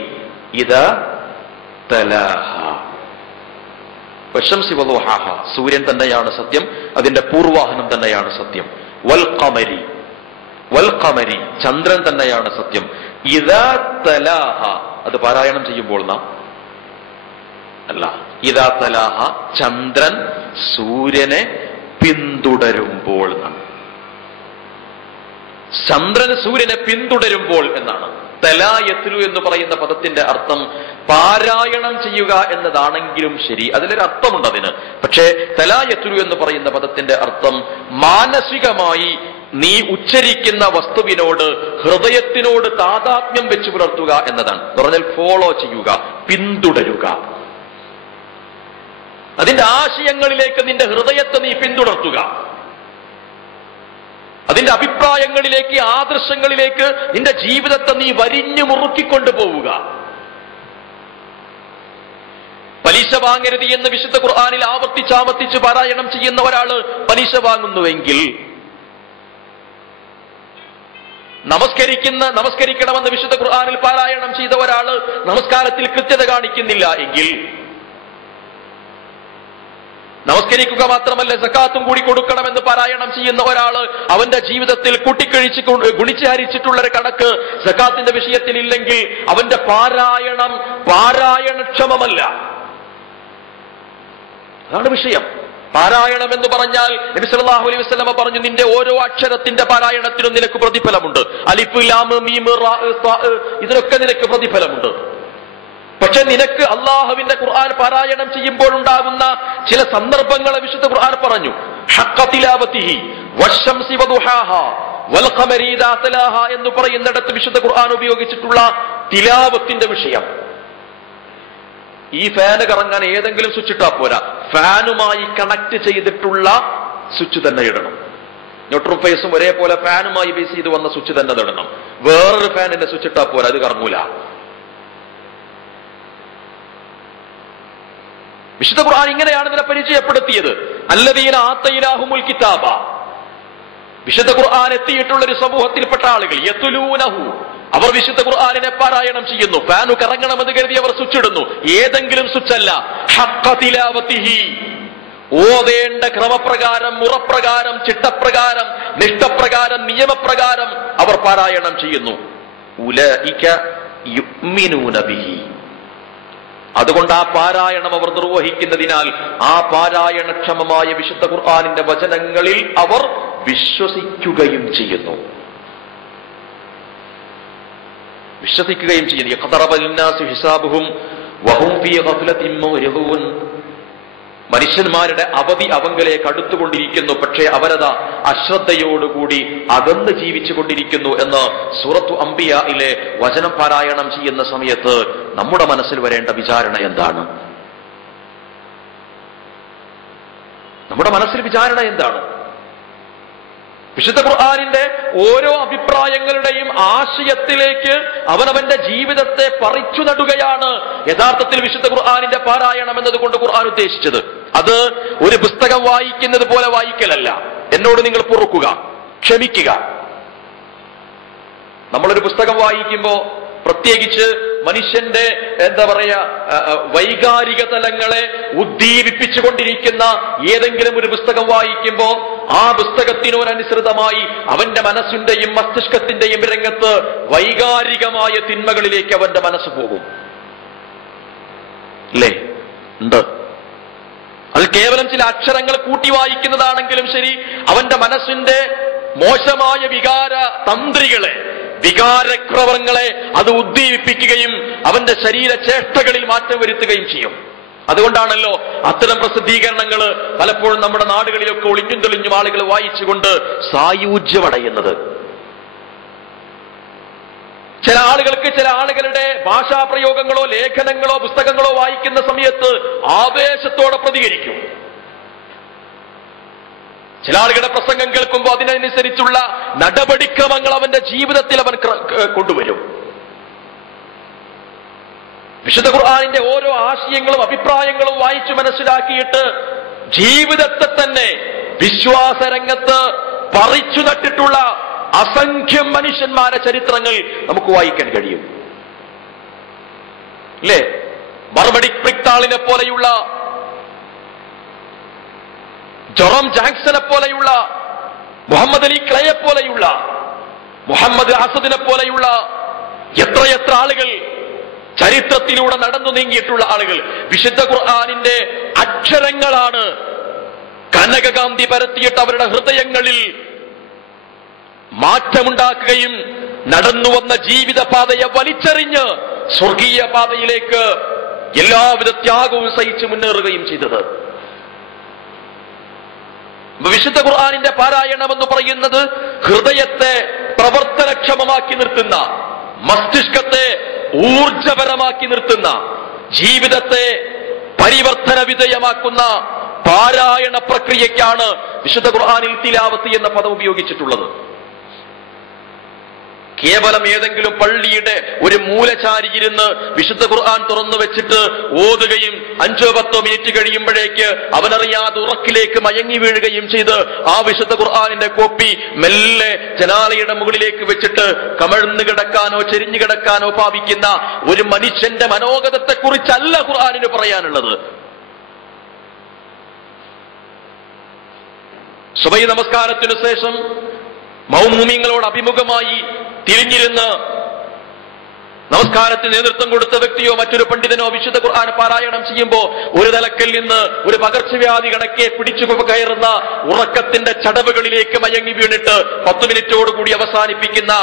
ഇദാ തലാഹ. വശംസി വദുഹാഹ, സൂര്യൻ തന്നെയാണ് സത്യം, അതിന്റെ പൂർവാഹനം തന്നെയാണ് സത്യം. വൽ ഖമരി, വൽ ഖമരി, ചന്ദ്രൻ തന്നെയാണ് സത്യം. ഇദാ തലാഹ, അത് പാരായണം ചെയ്യുമ്പോൾ അല്ല, ഇദാ തലാഹ, ചന്ദ്രൻ സൂര്യനെ പിന്തുടരുമ്പോൾ എന്നാണ്. ചന്ദ്രന് സൂര്യനെ പിന്തുടരുമ്പോൾ എന്നാണ്. തലായത്തുലു എന്ന് പറയുന്ന പദത്തിന്റെ അർത്ഥം പാരായണം ചെയ്യുക എന്നതാണെങ്കിലും ശരി, അതിലൊരു അർത്ഥമുണ്ട് അതിന്. പക്ഷേ തലായത്തുലു എന്ന് പറയുന്ന പദത്തിന്റെ അർത്ഥം മാനസികമായി നീ ഉച്ചരിക്കുന്ന വസ്തുവിനോട്, ഹൃദയത്തിനോട് താദാത്മ്യം വെച്ച് പുലർത്തുക എന്നതാണ്. എന്ന് പറഞ്ഞാൽ ഫോളോ ചെയ്യുക, പിന്തുടരുക. അതിന്റെ ആശയങ്ങളിലേക്ക് നിന്റെ ഹൃദയത്തെ നീ പിന്തുടർത്തുക. അതിന്റെ അഭിപ്രായങ്ങളിലേക്ക്, ആദർശങ്ങളിലേക്ക് നിന്റെ ജീവിതത്തെ നീ വരിഞ്ഞു മുറുക്കിക്കൊണ്ടുപോവുക. പലിശ വാങ്ങരുത് എന്ന് വിശുദ്ധ ഖുർആനിൽ ആവർത്തിച്ചാവർത്തിച്ച് പാരായണം ചെയ്യുന്ന ഒരാള് പലിശ വാങ്ങുന്നുവെങ്കിൽ, നമസ്കരിക്കണമെന്ന് വിശുദ്ധ ഖുർആനിൽ പാരായണം ചെയ്ത ഒരാള് നമസ്കാരത്തിൽ കൃത്യത കാണിക്കുന്നില്ല എങ്കിൽ, നമസ്കരിക്കുക മാത്രമല്ല സക്കാത്തും കൂടി കൊടുക്കണമെന്ന് പാരായണം ചെയ്യുന്ന ഒരാള് അവന്റെ ജീവിതത്തിൽ കൂട്ടിക്കഴിച്ച് ഗുണിച്ച് ഹരിച്ചിട്ടുള്ള ഒരു കണക്ക് സക്കാത്തിന്റെ വിഷയത്തിൽ ഇല്ലെങ്കിൽ അവന്റെ പാരായണക്ഷമമല്ല. അതാണ് വിഷയം. പാരായണം എന്ന് പറഞ്ഞാൽ നബി സല്ലല്ലാഹു അലൈഹി വസല്ലമ പറഞ്ഞു, നിന്റെ ഓരോ അക്ഷരത്തിന്റെ പാരായണത്തിനും നിനക്ക് പ്രതിഫലമുണ്ട്. അലിഫ് ലാം മീം റാ താ ഇതിനൊക്കെ നിനക്ക് പ്രതിഫലമുണ്ട്. പക്ഷെ നിനക്ക് അള്ളാഹുവിന്റെ ഖുർആൻ പാരായണം ചെയ്യുമ്പോഴുണ്ടാകുന്ന ചില സന്ദർഭങ്ങളെ വിശുദ്ധ ഖുർആൻ പറഞ്ഞു. ഹഖ്ഖ തിലാവതിഹി വശംസി വദുഹാഹ വൽ ഖമരി ഇദാ തലാഹ എന്ന് പറയുന്നിടത്ത് വിശുദ്ധ ഖുർആൻ ഉപയോഗിച്ചിട്ടുള്ള തിലാവത്തിന്റെ വിഷയം. ഈ ഫാന് കറങ്ങാൻ ഏതെങ്കിലും സ്വിച്ച് ഇട്ടാ പോരാ, ഫാനുമായി കണക്ട് ചെയ്തിട്ടുള്ള സ്വിച്ച് തന്നെ ഇടണം. ന്യൂട്രൽ ഫേസും ഒരേപോലെ ഫാനുമായി ബേസ് ചെയ്ത് വന്ന സ്വിച്ച് തന്നെ ഇടണം. വേറൊരു ഫാനിന്റെ സ്വിച്ച് ഇട്ടാ പോരാ, അത് കറങ്ങൂല. വിശുദ്ധ ഖുർആൻ ഇങ്ങനെയാണ് ഇതിനെ പരിചയപ്പെടുത്തിയത്. അല്ലദീന ആതൈനാഹുമുൽ കിതാബ, വിശുദ്ധ ഖുർആൻ എത്തിയിട്ടുള്ള ഒരു സമൂഹത്തിൽപ്പെട്ട ആളുകൾ, യത്ലൂനഹു, അവർ വിശുദ്ധ ഖുർആനിനെ പാരായണം ചെയ്യുന്നു. ഫാനു കറങ്ങണമെന്ന് കരുതി അവർ സ്വിച്ച് ഇടുന്നു. ഏതെങ്കിലും സ്വിച്ച് അല്ല, ഹഖ്ഖ തിലാവതിഹി, ഓതേണ്ട ക്രമപ്രകാരം, മുറപ്രകാരം, ചിട്ടപ്രകാരം, നിഷ്ഠപ്രകാരം, നിയമപ്രകാരം അവർ പാരായണം ചെയ്യുന്നു. ഉലൈക യുഅ്മിനൂന ബിഹി, അതുകൊണ്ട് ആ പാരായണം അവർ നിർവഹിക്കുന്നതിനാൽ ആ പാരായണക്ഷമമായ വിശുദ്ധ ഖുർആനിന്റെ വചനങ്ങളിൽ അവർ വിശ്വസിക്കുകയും ചെയ്യുന്നു. യഖ്തറബ ലിന്നാസി ഹിസാബുഹും വഹും ഫീ ഗഫ്ലത്തിൻ മുഅ്രിദൂൻ. മനുഷ്യന്മാരുടെ അവധി അവങ്കലേക്ക് അടുത്തുകൊണ്ടിരിക്കുന്നു. പക്ഷേ അവരത് അശ്രദ്ധയോടുകൂടി അകന്ന് ജീവിച്ചു കൊണ്ടിരിക്കുന്നു എന്ന് സൂറത്തു അംബിയയിലെ വചനം പാരായണം ചെയ്യുന്ന സമയത്ത് നമ്മുടെ മനസ്സിൽ വരേണ്ട വിചാരണ എന്താണ്? നമ്മുടെ മനസ്സിൽ വിചാരണ എന്താണ്? വിശുദ്ധ ഖുർആനിന്റെ ഓരോ അഭിപ്രായങ്ങളുടെയും ആശയത്തിലേക്ക് അവനവന്റെ ജീവിതത്തെ പറിച്ചു നടുകയാണ് യഥാർത്ഥത്തിൽ വിശുദ്ധ ഖുർആനിന്റെ പാരായണം എന്നതുകൊണ്ട് ഖുർആൻ ഉദ്ദേശിച്ചത്. അത് ഒരു പുസ്തകം വായിക്കുന്നത് പോലെ വായിക്കലല്ല. എന്നോട് നിങ്ങൾ പൊറുക്കുക, ക്ഷമിക്കുക. നമ്മളൊരു പുസ്തകം വായിക്കുമ്പോ പ്രത്യേകിച്ച് മനുഷ്യന്റെ വൈകാരിക തലങ്ങളെ ഉദ്ദീപിപ്പിച്ചുകൊണ്ടിരിക്കുന്ന ഏതെങ്കിലും ഒരു പുസ്തകം വായിക്കുമ്പോ ആ പുസ്തകത്തിനോടനുസൃതമായി അവന്റെ മനസ്സിന്റെയും മസ്തിഷ്കത്തിന്റെയും രംഗത്ത് വൈകാരികമായ തിന്മകളിലേക്ക് അവന്റെ മനസ്സ് പോകും. അല്ലേ? ഉണ്ട്. അത് കേവലം ചില അക്ഷരങ്ങൾ കൂട്ടി വായിക്കുന്നതാണെങ്കിലും ശരി, അവന്റെ മനസ്സിന്റെ മോശമായ വികാര തന്ത്രികളെ, വികാരക്രമങ്ങളെ അത് ഉദ്ദീപിപ്പിക്കുകയും അവന്റെ ശരീരചേഷ്ടകളിൽ മാറ്റം വരുത്തുകയും ചെയ്യും. അതുകൊണ്ടാണല്ലോ അത്തരം പ്രസിദ്ധീകരണങ്ങൾ പലപ്പോഴും നമ്മുടെ നാടുകളിലൊക്കെ ഒളിഞ്ഞും തെളിഞ്ഞും ആളുകൾ വായിച്ചുകൊണ്ട് സായുജ്യമടയുന്നത്. ചില ആളുകൾക്ക് ചില ആളുകളുടെ ഭാഷാപ്രയോഗങ്ങളോ ലേഖനങ്ങളോ പുസ്തകങ്ങളോ വായിക്കുന്ന സമയത്ത് ആവേശത്തോടെ പ്രതികരിക്കും. ചില ആളുകളുടെ പ്രസംഗം കേൾക്കുമ്പോൾ അതിനനുസരിച്ചുള്ള നടപടിക്രമങ്ങൾ അവന്റെ ജീവിതത്തിൽ അവൻ കൊണ്ടുവരും. വിശുദ്ധ ഖുർആനിന്റെ ഓരോ ആശയങ്ങളും അഭിപ്രായങ്ങളും വായിച്ചു മനസ്സിലാക്കിയിട്ട് ജീവിതത്തെ തന്നെ വിശ്വാസരംഗത്ത് പറിച്ചു നട്ടിട്ടുള്ള അസംഖ്യം മനുഷ്യന്മാരുടെ ചരിത്രങ്ങൾ നമുക്ക് വായിക്കാൻ കഴിയും. അല്ലേ? മർമഡിക് പ്രിക്താളിനെ പോലെയുള്ള, ജൊറം ജാക്സനെ പോലെയുള്ള, മുഹമ്മദ് അലി ക്ലയെ പോലെയുള്ള, മുഹമ്മദ് അസദിനെ പോലെയുള്ള എത്രയെത്ര ആളുകൾ ചരിത്രത്തിലൂടെ നടന്നു നീങ്ങിയിട്ടുള്ള ആളുകൾ. വിശുദ്ധ ഖുർആനിന്റെ അക്ഷരങ്ങളാണ് കനകകാന്തി പരത്തിയിട്ട് അവരുടെ ഹൃദയങ്ങളിൽ മാറ്റമുണ്ടാക്കുകയും നടന്നു വന്ന ജീവിതപാതയെ വലിച്ചെറിഞ്ഞ് സ്വർഗീയ പാതയിലേക്ക് എല്ലാവിധ ത്യാഗവും സഹിച്ച് മുന്നേറുകയും ചെയ്തത്. വിശുദ്ധ ഖുർആനിന്റെ പാരായണം എന്ന് പറയുന്നത് ഹൃദയത്തെ പ്രവർത്തനക്ഷമമാക്കി നിർത്തുന്ന, മസ്തിഷ്കത്തെ ഊർജപരമാക്കി നിർത്തുന്ന, ജീവിതത്തെ പരിവർത്തന വിധേയമാക്കുന്ന പാരായണ പ്രക്രിയയ്ക്കാണ് വിശുദ്ധ ഖുർആനിൽ തിലാവത്ത് എന്ന പദം ഉപയോഗിച്ചിട്ടുള്ളത്. കേവലം ഏതെങ്കിലും പള്ളിയുടെ ഒരു മൂലചാരിയിരുന്ന് വിശുദ്ധ ഖുർആൻ തുറന്നു വെച്ചിട്ട് ഓതുകയും 5-10 മിനിറ്റ് കഴിയുമ്പോഴേക്ക് അവനറിയാതെ ഉറക്കിലേക്ക് മയങ്ങി വീഴുകയും ചെയ്ത് ആ വിശുദ്ധ ഖുർആനിന്റെ കോപ്പി മെല്ലെ ജനാലയുടെ മുകളിലേക്ക് വെച്ചിട്ട് കമഴ്ന്നു കിടക്കാനോ ചെരിഞ്ഞു കിടക്കാനോ ഭാവിക്കുന്ന ഒരു മനുഷ്യന്റെ മനോഗതത്തെ കുറിച്ചല്ല ഖുർആനിന് പറയാനുള്ളത്. സുബഹി നമസ്കാരത്തിനു ശേഷം മൗമൂമിങ്ങളോട് അഭിമുഖമായി തിരിഞ്ഞിരുന്ന് നമസ്കാരത്തിന് നേതൃത്വം കൊടുത്ത വ്യക്തിയോ മറ്റൊരു പണ്ഡിതനോ വിശുദ്ധ ഖുർആൻ പാരായണം ചെയ്യുമ്പോൾ ഒരു തലക്കൽ നിന്ന് ഒരു പകർച്ചവ്യാധി കണക്കെ പിടിച്ചു കയറുന്ന ഉറക്കത്തിന്റെ ചടവുകളിലേക്ക് മയങ്ങി വീണിട്ട് 10 മിനിറ്റോടുകൂടി അവസാനിപ്പിക്കുന്ന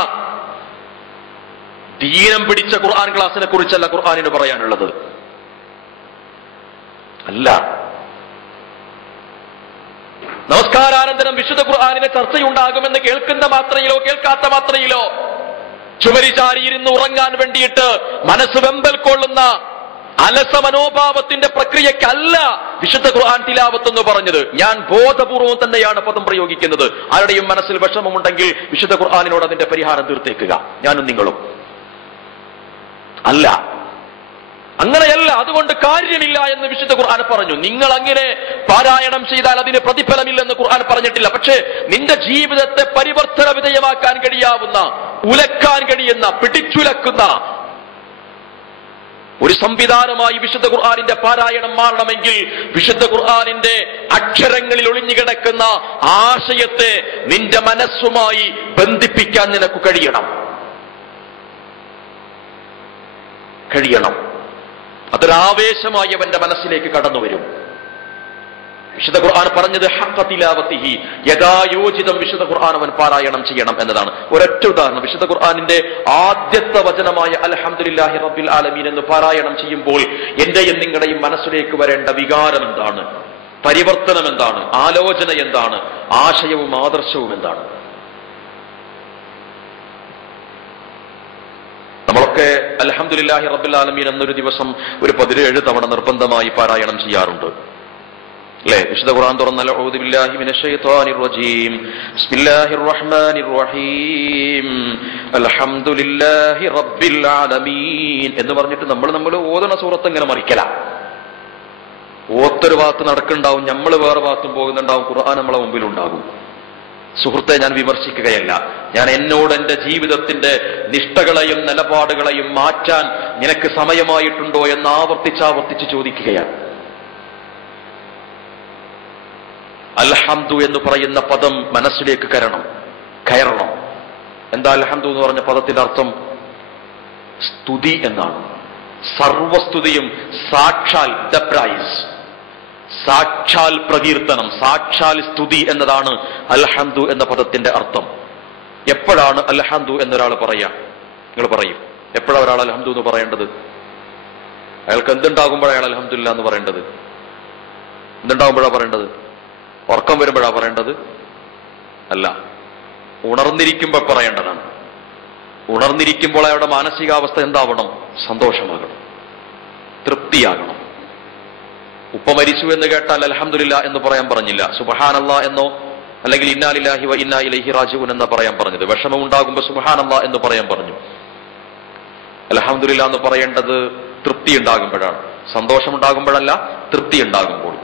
ദീനം പിടിച്ച ഖുർആൻ ക്ലാസിനെ കുറിച്ചല്ല ഖുർആനിന് പറയാനുള്ളത്. അല്ല. നമസ്കാരാനന്തരം വിശുദ്ധ ഖുർആനിന്റെ ചർച്ചയുണ്ടാകുമെന്ന് കേൾക്കുന്ന മാത്രയിലോ കേൾക്കാത്ത മാത്രയിലോ ചുമരിചാരിയിരുന്ന് ഉറങ്ങാൻ വേണ്ടിയിട്ട് മനസ്സ് വെമ്പൽ കൊള്ളുന്ന അലസ മനോഭാവത്തിന്റെ പ്രക്രിയക്കല്ല വിശുദ്ധ ഖുർആൻ തിലാവത്ത് എന്ന് പറഞ്ഞത്. ഞാൻ ബോധപൂർവം തന്നെയാണ് പദം പ്രയോഗിക്കുന്നത്. ആരുടെയും മനസ്സിൽ വിഷമമുണ്ടെങ്കിൽ വിശുദ്ധ ഖുർആനിനോട് അതിന്റെ പരിഹാരം തീർത്തേക്കുക, ഞാനും നിങ്ങളും. അല്ല, അങ്ങനെയല്ല. അതുകൊണ്ട് കാര്യമില്ല എന്ന് വിശുദ്ധ ഖുർആൻ പറഞ്ഞു. നിങ്ങൾ അങ്ങനെ പാരായണം ചെയ്താൽ അതിന് പ്രതിഫലമില്ലെന്ന് ഖുർആൻ പറഞ്ഞിട്ടില്ല. പക്ഷേ നിന്റെ ജീവിതത്തെ പരിവർത്തന വിധേയമാക്കാൻ കഴിയാവുന്ന, ഉലക്കാൻ കഴിയുന്ന, പിടിച്ചുലക്കുന്ന ഒരു സംവിധാനമായി വിശുദ്ധ ഖുർആനിന്റെ പാരായണം മാറണമെങ്കിൽ വിശുദ്ധ ഖുർആനിന്റെ അക്ഷരങ്ങളിൽ ഒളിഞ്ഞുകിടക്കുന്ന ആശയത്തെ നിന്റെ മനസ്സുമായി ബന്ധിപ്പിക്കാൻ നിനക്ക് കഴിയണം. അതൊരാവേശമായി അവന്റെ മനസ്സിലേക്ക് കടന്നു വരും. വിശുദ്ധ ഖുർആൻ പറഞ്ഞത് ഹഖ തിലാവത്തിഹി, യഥായോചിതം വിശുദ്ധ ഖുർആൻ അവൻ പാരായണം ചെയ്യണം എന്നതാണ്. ഒരൊറ്റ ഉദാഹരണം, വിശുദ്ധ ഖുർആനിന്റെ ആദ്യത്തെ വചനമായ അൽഹംദുലില്ലാഹി റബ്ബിൽ ആലമീൻ എന്ന് പാരായണം ചെയ്യുമ്പോൾ എന്റെയും നിങ്ങളുടെയും മനസ്സിലേക്ക് വരേണ്ട വികാരം എന്താണ്? പരിവർത്തനം എന്താണ്, ആലോചന എന്താണ്, ആശയവും ആദർശവും എന്താണ്? നമ്മളൊക്കെ അൽഹംദുലില്ലാഹി റബ്ബിൽ ആലമീൻ എന്നൊരു ദിവസം ഒരു 17 തവണ നിർബന്ധമായി പാരായണം ചെയ്യാറുണ്ട്, അല്ലേ? വിശുദ്ധ ഖുർആൻ തുറന്നാൽ അഊദു ബില്ലാഹി മിനശ് ശൈത്വാനിർ റജീം ബിസ്മില്ലാഹിർ റഹ്മാനിർ റഹീം അൽഹംദുലില്ലാഹി റബ്ബിൽ ആലമീൻ എന്ന് പറഞ്ഞിട്ട് നമ്മൾ ഓതണ സൂറത്ത് ഇങ്ങനെ മറിക്കല. ഓത്തൊരു ഭാഗത്ത് നടക്കുന്നുണ്ടാവും, നമ്മൾ വേറെ ഭാഗത്തും പോകുന്നുണ്ടാവും, ഖുർആൻ നമ്മളെ മുമ്പിലുണ്ടാകും. സുഹൃത്തെ, ഞാൻ വിമർശിക്കുകയല്ല. ഞാൻ എന്നോട് എന്റെ ജീവിതത്തിന്റെ നിഷ്ഠകളെയും നിലപാടുകളെയും മാറ്റാൻ നിനക്ക് സമയമായിട്ടുണ്ടോ എന്ന് ആവർത്തിച്ചാവർത്തിച്ച് ചോദിക്കുകയാണ്. അൽഹംദു എന്ന് പറയുന്ന പദം മനസ്സിലേക്ക് കയറണം. എന്താ അൽഹംദു എന്ന് പറഞ്ഞ പദത്തിന്റെ അർത്ഥം? സ്തുതി എന്നാണ്. സർവസ്തുതിയും സാക്ഷാൽ, ദ പ്രൈസ്, സാക്ഷാൽ പ്രകീർത്തനം, സാക്ഷാൽ സ്തുതി എന്നതാണ് അൽഹംദു എന്ന പദത്തിന്റെ അർത്ഥം. എപ്പോഴാണ് അൽഹംദു എന്നൊരാൾ പറയാ? നിങ്ങൾ പറയും, എപ്പോഴാണ് ഒരാൾ അൽഹംദു എന്ന് പറയേണ്ടത്? അയാൾക്ക് എന്തുണ്ടാകുമ്പോഴാണ് അയാൾ അൽഹംദുലില്ലാ എന്ന് പറയേണ്ടത്? എന്തുണ്ടാകുമ്പോഴാണ് പറയേണ്ടത്? ഉറക്കം വരുമ്പോഴാണ് പറയേണ്ടത്? അല്ല, ഉണർന്നിരിക്കുമ്പോൾ പറയേണ്ടതാണ്. ഉണർന്നിരിക്കുമ്പോൾ അയാളുടെ മാനസികാവസ്ഥ എന്താവണം? സന്തോഷമാകണം, തൃപ്തിയാകണം. ഉപ്പ മരിച്ചു എന്ന് കേട്ടാൽ അൽഹംദുലില്ലാ എന്ന് പറയാൻ പറഞ്ഞില്ല, സുബ്ഹാനല്ലാഹ് എന്നോ അല്ലെങ്കിൽ ഇന്നാ ലില്ലാഹി വ ഇന്നാ ഇലൈഹി റാജിഊൻ എന്ന് പറയാൻ പറഞ്ഞത്. വിഷമം ഉണ്ടാകുമ്പോൾ സുബ്ഹാനല്ലാഹ് എന്ന് പറയാൻ പറഞ്ഞു. അൽഹംദുലില്ലാ എന്ന് പറയേണ്ടത് തൃപ്തി ഉണ്ടാകുമ്പോഴാണ്, സന്തോഷമുണ്ടാകുമ്പോഴല്ല, തൃപ്തി ഉണ്ടാകുമ്പോൾ.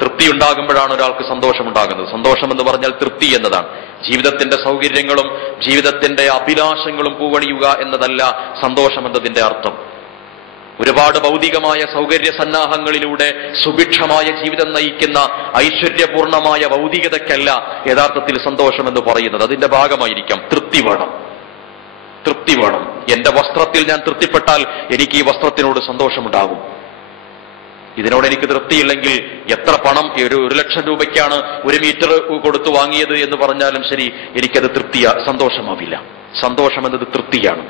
തൃപ്തി ഉണ്ടാകുമ്പോഴാണ് ഒരാൾക്ക് സന്തോഷമുണ്ടാകുന്നത്. സന്തോഷം എന്ന് പറഞ്ഞാൽ തൃപ്തി എന്നതാണ്. ജീവിതത്തിന്റെ സൗകര്യങ്ങളും ജീവിതത്തിന്റെ അഭിലാഷങ്ങളും പൂവണിയുക എന്നതല്ല സന്തോഷം എന്നതിന്റെ അർത്ഥം. ഒരുപാട് ഭൗതികമായ സൗകര്യ സന്നാഹങ്ങളിലൂടെ സുഭിക്ഷമായ ജീവിതം നയിക്കുന്ന ഐശ്വര്യപൂർണമായ ഭൗതികതയ്ക്കല്ല യഥാർത്ഥത്തിൽ സന്തോഷം എന്ന് പറയുന്നത്. അതിന്റെ ഭാഗമായിരിക്കാം. തൃപ്തി വേണം. എന്റെ വസ്ത്രത്തിൽ ഞാൻ തൃപ്തിപ്പെട്ടാൽ എനിക്ക് ഈ വസ്ത്രത്തിനോട് സന്തോഷമുണ്ടാകും. ഇതിനോട് എനിക്ക് തൃപ്തിയില്ലെങ്കിൽ എത്ര പണം, 1,00,000 രൂപയ്ക്കാണ് 1 മീറ്റർ കൊടുത്തു വാങ്ങിയത് എന്ന് പറഞ്ഞാലും ശരി, എനിക്കത് സന്തോഷമാവില്ല. സന്തോഷം എന്നത് തൃപ്തിയാണ്.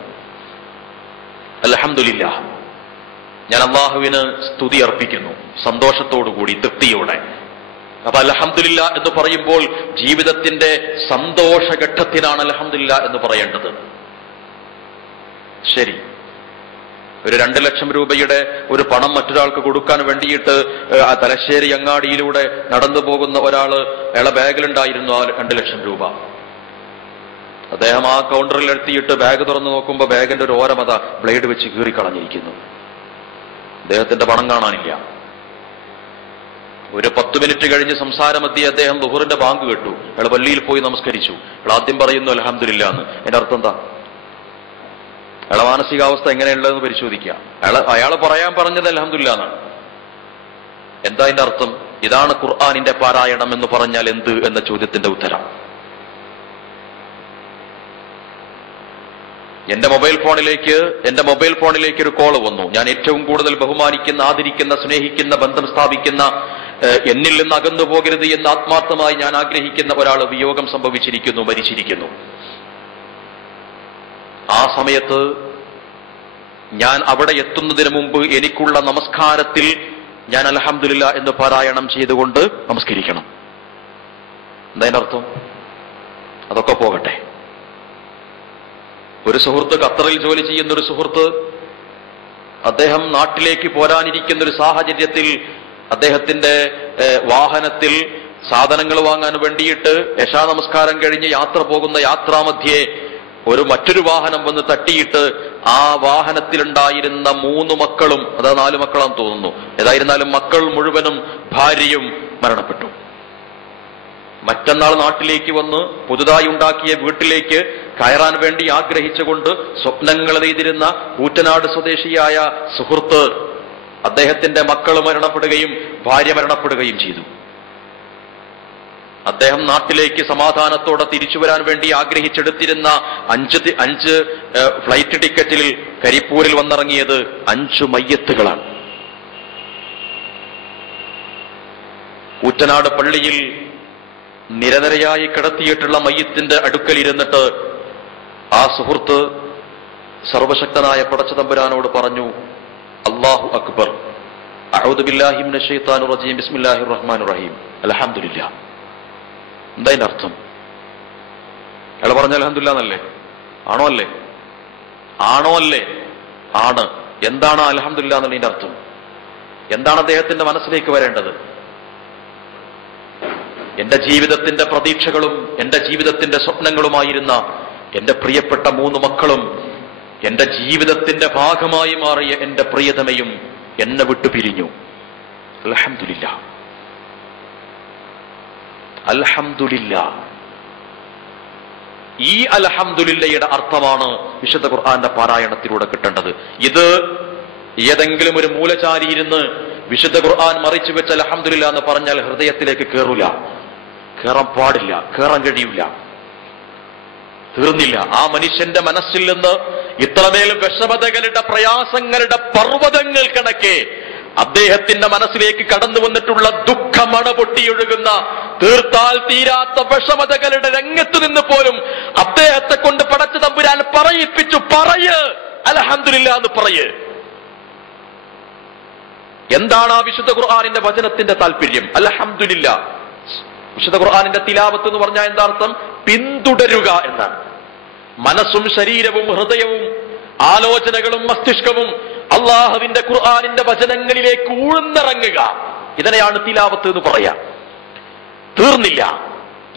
അൽഹംദുലില്ലാ, ഞാൻ അല്ലാഹുവിന് സ്തുതി അർപ്പിക്കുന്നു സന്തോഷത്തോടുകൂടി, തൃപ്തിയോടെ. അപ്പൊ അൽഹംദുലില്ലാ എന്ന് പറയുമ്പോൾ ജീവിതത്തിന്റെ സന്തോഷഘട്ടത്തിനാണ് അൽഹംദുലില്ലാ എന്ന് പറയേണ്ടത്. ശരി, ഒരു 2,00,000 രൂപയുടെ ഒരു പണം മറ്റൊരാൾക്ക് കൊടുക്കാൻ വേണ്ടിയിട്ട് തലശ്ശേരി അങ്ങാടിയിലൂടെ നടന്നു പോകുന്ന അയാളെ ബാഗിലുണ്ടായിരുന്നു ആ 2,00,000 രൂപ. അദ്ദേഹം ആ കൗണ്ടറിൽ എത്തിയിട്ട് ബാഗ് തുറന്നു നോക്കുമ്പോൾ ബാഗിന്റെ ഒരു ഓരമത ബ്ലേഡ് വെച്ച് കീറിക്കളഞ്ഞിരിക്കുന്നു. അദ്ദേഹത്തിന്റെ പണം കാണാനില്ല. ഒരു 10 മിനിറ്റ് കഴിഞ്ഞ് സംസാരമധ്യേ അദ്ദേഹം ദുഹറിന്റെ ബാങ്ക് കേട്ടു. അയാൾ പള്ളിയിൽ പോയി നമസ്കരിച്ചു. അയാൾ ആദ്യം പറയുന്നു അൽഹംദുലില്ലാ എന്ന്. എന്റെ അർത്ഥം എന്താ? അയാളെ മാനസികാവസ്ഥ എങ്ങനെയുള്ളതെന്ന് പരിശോധിക്കുക. അയാൾ പറയാൻ പറഞ്ഞത് അൽഹംദുലില്ലാ എന്നാണ്. എന്താ അതിന്റെ അർത്ഥം? ഇതാണ് ഖുർആനിന്റെ പാരായണം എന്ന് പറഞ്ഞാൽ എന്ത് എന്ന ചോദ്യത്തിന്റെ ഉത്തരം. എന്റെ മൊബൈൽ ഫോണിലേക്ക് ഒരു കോള് വന്നു. ഞാൻ ഏറ്റവും കൂടുതൽ ബഹുമാനിക്കുന്ന, ആദരിക്കുന്ന, സ്നേഹിക്കുന്ന, ബന്ധം സ്ഥാപിക്കുന്ന, എന്നിൽ നിന്ന് അകന്നു പോകരുത് എന്ന് ആത്മാർത്ഥമായി ഞാൻ ആഗ്രഹിക്കുന്ന ഒരാൾ വിയോഗം സംഭവിച്ചിരിക്കുന്നു, മരിച്ചിരിക്കുന്നു. ആ സമയത്ത് ഞാൻ അവിടെ എത്തുന്നതിന് മുമ്പ് എനിക്കുള്ള നമസ്കാരത്തിൽ ഞാൻ അൽഹംദുലില്ലാ എന്ന് പാരായണം ചെയ്തുകൊണ്ട് നമസ്കരിക്കണം. എന്തായതിനർത്ഥം? അതൊക്കെ പോകട്ടെ. ഒരു സുഹൃത്ത്, ഖത്തറിൽ ജോലി ചെയ്യുന്ന ഒരു സുഹൃത്ത്, അദ്ദേഹം നാട്ടിലേക്ക് പോരാനിരിക്കുന്ന ഒരു സാഹചര്യത്തിൽ അദ്ദേഹത്തിന്റെ വാഹനത്തിൽ സാധനങ്ങൾ വാങ്ങാൻ വേണ്ടിയിട്ട് ഇശാ നമസ്കാരം കഴിഞ്ഞ് യാത്ര പോകുന്ന യാത്രാമധ്യേ മറ്റൊരു വാഹനം വന്ന് തട്ടിയിട്ട് ആ വാഹനത്തിലുണ്ടായിരുന്ന 3 മക്കളും, അതായത് 4 മക്കളാന്ന് തോന്നുന്നു, ഏതായിരുന്നാലും മക്കൾ മുഴുവനും ഭാര്യയും മരണപ്പെട്ടു. മറ്റന്നാൾ നാട്ടിലേക്ക് വന്ന് പുതുതായി ഉണ്ടാക്കിയ വീട്ടിലേക്ക് കയറാൻ വേണ്ടി ആഗ്രഹിച്ചുകൊണ്ട് സ്വപ്നങ്ങൾ നെയ്തിരുന്ന കൂറ്റനാട് സ്വദേശിയായ സുഹൃത്ത്, അദ്ദേഹത്തിന്റെ മക്കൾ മരണപ്പെടുകയും ഭാര്യ മരണപ്പെടുകയും ചെയ്തു. അദ്ദേഹം നാട്ടിലേക്ക് സമാധാനത്തോടെ തിരിച്ചു വരാൻ വേണ്ടി ആഗ്രഹിച്ചെടുത്തിരുന്ന 5 ഫ്ലൈറ്റ് ടിക്കറ്റിൽ കരിപ്പൂരിൽ വന്നിറങ്ങിയത് 5 മയ്യത്തുകളാണ്. കൂറ്റനാട് പള്ളിയിൽ നിരനിരയായി കിടത്തിയിട്ടുള്ള മയ്യത്തിന്റെ അടുക്കലിരുന്നിട്ട് ആ സുഹൃത്ത് സർവശക്തനായ പടച്ചതമ്പുരാനോട് പറഞ്ഞു, അല്ലാഹു അക്ബർ, അഊദു ബില്ലാഹി മിനശ് ശൈത്താനിർ റജീം ബിസ്മില്ലാഹിർ റഹ്മാനിർ റഹീം അൽഹംദുലില്ലാ. എന്താ അതിന്റെ അർത്ഥം? അയാൾ പറഞ്ഞ അൽഹംദുലില്ലാ എന്നല്ലേ? ആണോ അല്ലേ? ആണോ അല്ലേ? ആണ്. എന്താണ് അൽഹംദുലില്ലാ എന്നുള്ളതിന്റെ അർത്ഥം? എന്താണ് അദ്ദേഹത്തിന്റെ മനസ്സിലേക്ക് വരേണ്ടത്? എന്റെ ജീവിതത്തിന്റെ പ്രതീക്ഷകളും എന്റെ ജീവിതത്തിന്റെ സ്വപ്നങ്ങളുമായിരുന്ന എന്റെ പ്രിയപ്പെട്ട 3 മക്കളും എന്റെ ജീവിതത്തിന്റെ ഭാഗമായി മാറിയ എന്റെ പ്രിയതമയും എന്നെ വിട്ടു പിരിഞ്ഞു. അൽഹംദുലില്ലാ, അൽഹംദുലില്ലാ. ഈ അൽഹംദുലില്ലയുടെ അർത്ഥമാണ് വിശുദ്ധ ഖുർആന്റെ പാരായണത്തിലൂടെ കിട്ടേണ്ടത്. ഇത് ഏതെങ്കിലും ഒരു മൂലചാരി ഇരുന്ന് വിശുദ്ധ ഖുർആൻ മറിച്ചു വെച്ച് അൽഹംദുലില്ലാ എന്ന് പറഞ്ഞാൽ ഹൃദയത്തിലേക്ക് കയറൂല, കയറാൻ പാടില്ല, കയറാൻ കഴിയൂല. തീർന്നില്ല. ആ മനുഷ്യന്റെ മനസ്സിൽ നിന്ന് ഇത്രമേൽ വിഷമതകളുടെ പ്രയാസങ്ങളുടെ പർവ്വതങ്ങൾ കണക്കെ അദ്ദേഹത്തിന്റെ മനസ്സിലേക്ക് കടന്നു വന്നിട്ടുള്ള ദുഃഖമണ പൊട്ടിയൊഴുകുന്ന തീർത്താൽ തീരാത്ത വിഷമതകളുടെ രംഗത്ത് നിന്ന് പോലും അദ്ദേഹത്തെ കൊണ്ട് പടച്ച തമ്പുരാൻ പറയിപ്പിച്ചു, പറയ് അൽഹംദുലില്ലാ എന്ന് പറയ്. എന്താണ് ആ വിശുദ്ധ ഖുർആനിന്റെ വചനത്തിന്റെ താല്പര്യം? അൽഹംദുലില്ലാ. വിശുദ്ധ ഖുർആനിന്റെ തിലാവത്ത് എന്ന് പറഞ്ഞാൽ എന്താ അർത്ഥം? പിന്തുടരുക എന്നാണ്. മനസ്സും ശരീരവും ഹൃദയവും ആലോചനകളും മസ്തിഷ്കവും അള്ളാഹുവിന്റെ ഖുർആനിന്റെ വചനങ്ങളിലേക്ക് ഊഴ്ന്നിറങ്ങുക, ഇതിനെയാണ് തിലാവത്ത് എന്ന് പറയാ. തീർന്നില്ല.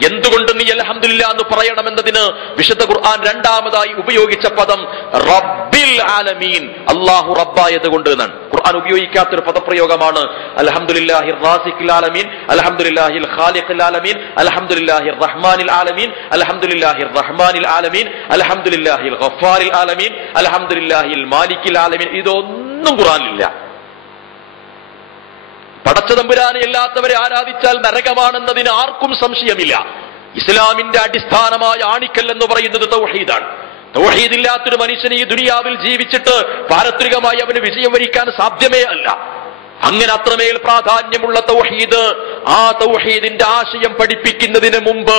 എന്തുകൊണ്ട് നീ അൽഹംദുലില്ലാ എന്ന് പറയണമെന്നതിന് വിശുദ്ധ ഖുർആൻ രണ്ടാമതായി ഉപയോഗിച്ച പദം റബ്ബിൽ ആലമീൻ, അല്ലാഹു റബ്ബായത് കൊണ്ട് എന്നാണ്. ഖുർആൻ ഉപയോഗിക്കാത്തൊരു പദപ്രയോഗമാണ് അൽഹംദുലില്ലാഹിർ റാസിഖിൽ ആലമീൻ, അൽഹംദുലില്ലാഹിൽ ഖാലിഖിൽ ആലമീൻ, അൽഹംദുലില്ലാഹിർ റഹ്മാനിൽ ആലമീൻ, അൽഹംദുലില്ലാഹിർ റഹ്മാനിൽ ആലമീൻ, അൽഹംദുലില്ലാഹിൽ ഗഫാറിൽ ആലമീൻ, അൽഹംദുലില്ലാഹിൽ മാലിക്കിൽ ആലമീൻ. ഇതൊന്നും ഖുർആനിലില്ല. പടച്ചതമ്പുരാനെ അല്ലാത്തവരെ ആരാധിച്ചാൽ നരകമാണെന്നതിന് ആർക്കും സംശയമില്ല. ഇസ്ലാമിന്റെ അടിസ്ഥാനമായ ആണിക്കൽ എന്ന് പറയുന്നത് തൗഹീദാണ്. തൗഹീദ് ഇല്ലാത്തൊരു മനുഷ്യന് ഈ ദുനിയാവിൽ ജീവിച്ചിട്ട് പാരത്രികമായി അവന് വിജയം വരിക്കാൻ സാധ്യമേ അല്ല. അങ്ങനെ അത്രമേൽ പ്രാധാന്യമുള്ള തൗഹീദ്, ആ തൗഹീദിന്റെ ആശയം പഠിപ്പിക്കുന്നതിന് മുമ്പ്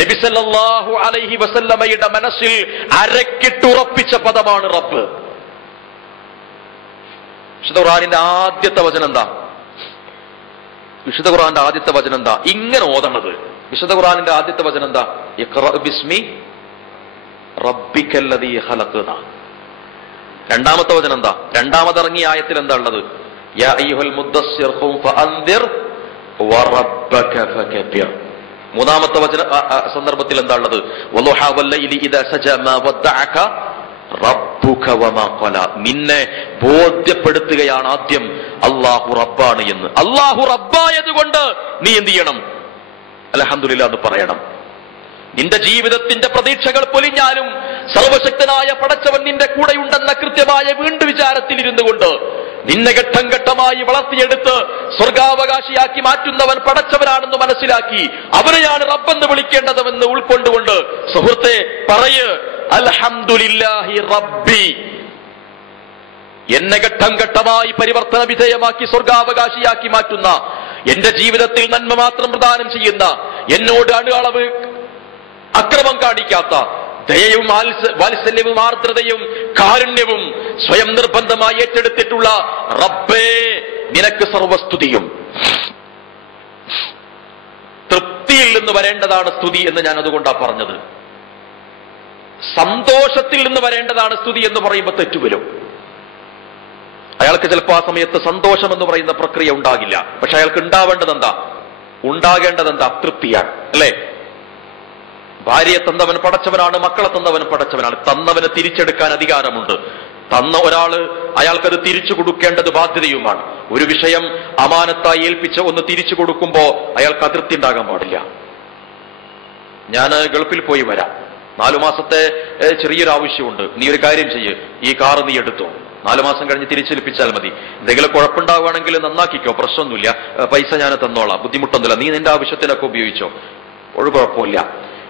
നബി സല്ലല്ലാഹു അലൈഹി വസല്ലമയുടെ മനസ്സിൽ അരക്കിട്ടുറപ്പിച്ച പദമാണ് റബ്ബ്. വിശുദ്ധ ഖുർആനിന്റെ ആദ്യത്തെ വചനം എന്താ? വിശുദ്ധ ഖുർആന്റെ ആദ്യത്തെ വചനം എന്താ? ഇങ്ങനെ ഓതണത്. വിശുദ്ധ ഖുർആനിന്റെ ആദ്യത്തെ വചനം എന്താ? ഇഖ്റ ബിസ്മി റബ്ബിക്കല്ലദീ ഖലഖ്. രണ്ടാമത്തെ വചനം എന്താ? രണ്ടാമതിറങ്ങിയ ആയത്തിൽ എന്താ ഉള്ളത്? യാ അയ്യുഹൽ മുദ്ദസ്സിർ ഖും ഫഅൻദിർ വറബ്ബക ഫകബ്ബിർ. മൂന്നാമത്തെ വചന സന്ദർഭത്തിൽ എന്താ ഉള്ളത്? വളുഹാ വല്ലൈലി ഇദാ സജാ മാ വദ്ദഅക റബ്ബുക വമാ ഖല. നിന്നെ ബോധ്യപ്പെടുത്തുകയാണ് ആദ്യം അല്ലാഹു റബ്ബാണ് എന്ന്. അല്ലാഹു റബ്ബായതുകൊണ്ട് നീ എന്ത് ചെയ്യണം? അൽഹംദുലില്ലാ എന്ന് പറയണം. നിന്റെ ജീവിതത്തിന്റെ പ്രതീക്ഷകൾ പൊലിഞ്ഞാലും സർവശക്തനായ പടച്ചവൻ നിന്റെ കൂടെയുണ്ടെന്ന കൃത്യമായ വീണ്ടും വിചാരത്തിൽ ഇരുന്നു കൊണ്ട് നിന്നെ ഘട്ടം ഘട്ടമായി വളർത്തിയെടുത്ത് സ്വർഗാവകാശിയാക്കി മാറ്റുന്നവൻ പടച്ചവനാണെന്ന് മനസ്സിലാക്കി അവരെയാണ് റബ്ബെന്ന് വിളിക്കേണ്ടതെന്ന് ഉൾക്കൊണ്ടുകൊണ്ട് സുഹൃത്തെ പറയ് അൽഹംദുലില്ലാഹി റബ്ബി. എന്നെ ഘട്ടം ഘട്ടമായി പരിവർത്തന വിധേയമാക്കി സ്വർഗാവകാശിയാക്കി മാറ്റുന്ന, എന്റെ ജീവിതത്തിൽ നന്മ മാത്രം പ്രദാനം ചെയ്യുന്ന, എന്നോട് അണുഅളവ് അക്രമം കാണിക്കാത്ത, ദയയും വാത്സല്യവും ആർദ്രതയും കാരുണ്യവും സ്വയം നിർബന്ധമായി ഏറ്റെടുത്തിട്ടുള്ള റബ്ബേ നിനക്ക് സർവസ്തുതിയും. തൃപ്തിയിൽ നിന്ന് വരേണ്ടതാണ് സ്തുതി എന്ന് ഞാൻ അതുകൊണ്ടാണ് പറഞ്ഞത്. സന്തോഷത്തിൽ നിന്ന് വരേണ്ടതാണ് സ്തുതി എന്ന് പറയുമ്പോൾ തെറ്റുവരും. അയാൾക്ക് ചിലപ്പോൾ ആ സമയത്ത് സന്തോഷം എന്ന് പറയുന്ന പ്രക്രിയ ഉണ്ടാകില്ല. പക്ഷെ അയാൾക്ക് ഉണ്ടാകേണ്ടത് എന്താ? തൃപ്തിയാണ്, അല്ലേ? ഭാര്യയെ തന്നവൻ പടച്ചവനാണ്, മക്കളെ തന്നവൻ പടച്ചവനാണ്. തന്നവന് തിരിച്ചെടുക്കാൻ അധികാരമുണ്ട്. തന്ന ഒരാള് അയാൾക്കത് തിരിച്ചു കൊടുക്കേണ്ടത് ബാധ്യതയുമാണ്. ഒരു വിഷയം അമാനത്തായി ഏൽപ്പിച്ച് ഒന്ന് തിരിച്ചു കൊടുക്കുമ്പോ അയാൾക്ക് അതിർത്തി ഉണ്ടാകാൻ പാടില്ല. ഞാൻ ഗൾഫിൽ പോയി വരാം, 4 മാസത്തെ ചെറിയൊരു ആവശ്യമുണ്ട്, നീ ഒരു കാര്യം ചെയ്യ്, ഈ കാറ് നീ എടുത്തോ, 4 മാസം കഴിഞ്ഞ് തിരിച്ചേൽപ്പിച്ചാൽ മതി. എന്തെങ്കിലും കുഴപ്പമുണ്ടാവുകയാണെങ്കിൽ നന്നാക്കിക്കോ, പ്രശ്നമൊന്നുമില്ല, പൈസ ഞാൻ തന്നോളാം, ബുദ്ധിമുട്ടൊന്നുമില്ല, നീ നിന്റെ ആവശ്യത്തിനൊക്കെ ഉപയോഗിച്ചോ, ഒരു കുഴപ്പമില്ല.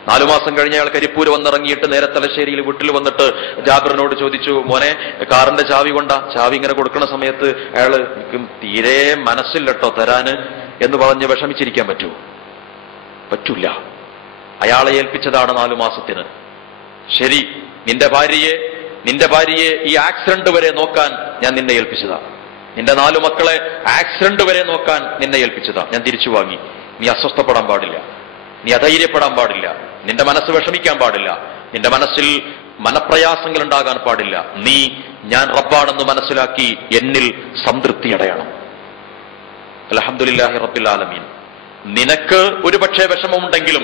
4 മാസം കഴിഞ്ഞ് അയാൾ കരിപ്പൂര് വന്നിറങ്ങിയിട്ട് നേരെ തലശ്ശേരിയിൽ വീട്ടിൽ വന്നിട്ട് ജാബിറിനോട് ചോദിച്ചു, മോനെ കാറിന്റെ ചാവി കൊണ്ടാ? ചാവി ഇങ്ങനെ കൊടുക്കുന്ന സമയത്ത് അയാൾ തീരെ മനസ്സില്ലട്ടോ തരാന് എന്ന് പറഞ്ഞ് വിഷമിച്ചിരിക്കാൻ പറ്റൂല. അയാളെ ഏൽപ്പിച്ചതാണ് 4 മാസത്തിന്. ശരി, നിന്റെ ഭാര്യയെ ഈ ആക്സിഡന്റ് വരെ നോക്കാൻ ഞാൻ നിന്നെ ഏൽപ്പിച്ചതാ. നിന്റെ 4 മക്കളെ ആക്സിഡന്റ് വരെ നോക്കാൻ നിന്നെ ഏൽപ്പിച്ചതാ, ഞാൻ തിരിച്ചു വാങ്ങി. നീ അസ്വസ്ഥപ്പെടാൻ പാടില്ല, നീ അധൈര്യപ്പെടാൻ പാടില്ല, നിന്റെ മനസ്സ് വിഷമിക്കാൻ പാടില്ല, നിന്റെ മനസ്സിൽ മനപ്രയാസങ്ങൾ ഉണ്ടാകാൻ പാടില്ല. നീ ഞാൻ റബ്ബാണെന്ന് മനസ്സിലാക്കി എന്നിൽ സംതൃപ്തി അടയണം. അൽഹംദുലില്ലാഹി റബ്ബിൽ ആലമീൻ. നിനക്ക് ഒരുപക്ഷെ വിഷമമുണ്ടെങ്കിലും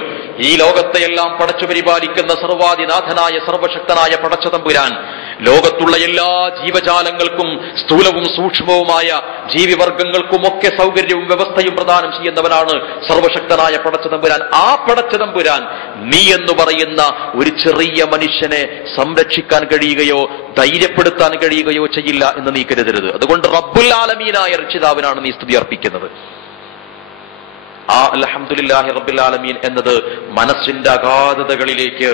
ഈ ലോകത്തെയെല്ലാം പടച്ചു പരിപാലിക്കുന്ന സർവാധിനാഥനായ സർവശക്തനായ പടച്ചതമ്പുരാൻ ലോകത്തുള്ള എല്ലാ ജീവജാലങ്ങൾക്കും സ്ഥൂലവും സൂക്ഷ്മവുമായ ജീവിവർഗങ്ങൾക്കുമൊക്കെ സൗകര്യവും വ്യവസ്ഥയും പ്രദാനം ചെയ്യുന്നവനാണ് സർവശക്തനായ പടച്ചതമ്പുരാൻ. ആ പടച്ചതമ്പുരാൻ നീ എന്ന് പറയുന്ന ഒരു ചെറിയ മനുഷ്യനെ സംരക്ഷിക്കാൻ കഴിയുകയോ ധൈര്യപ്പെടുത്താൻ കഴിയുകയോ ചെയ്യില്ല എന്ന് നീ കരുതരുത്. അതുകൊണ്ട് റബ്ബുൽ ആലമീനായ രക്ഷിതാവിനാണ് നീ സ്തുതി അർപ്പിക്കുന്നത്. ആ അൽഹംദുലില്ലാഹി റബ്ബിൽ ആലമീൻ എന്നത് മനസ്സിന്റെ അഗാധതകളിലേക്ക്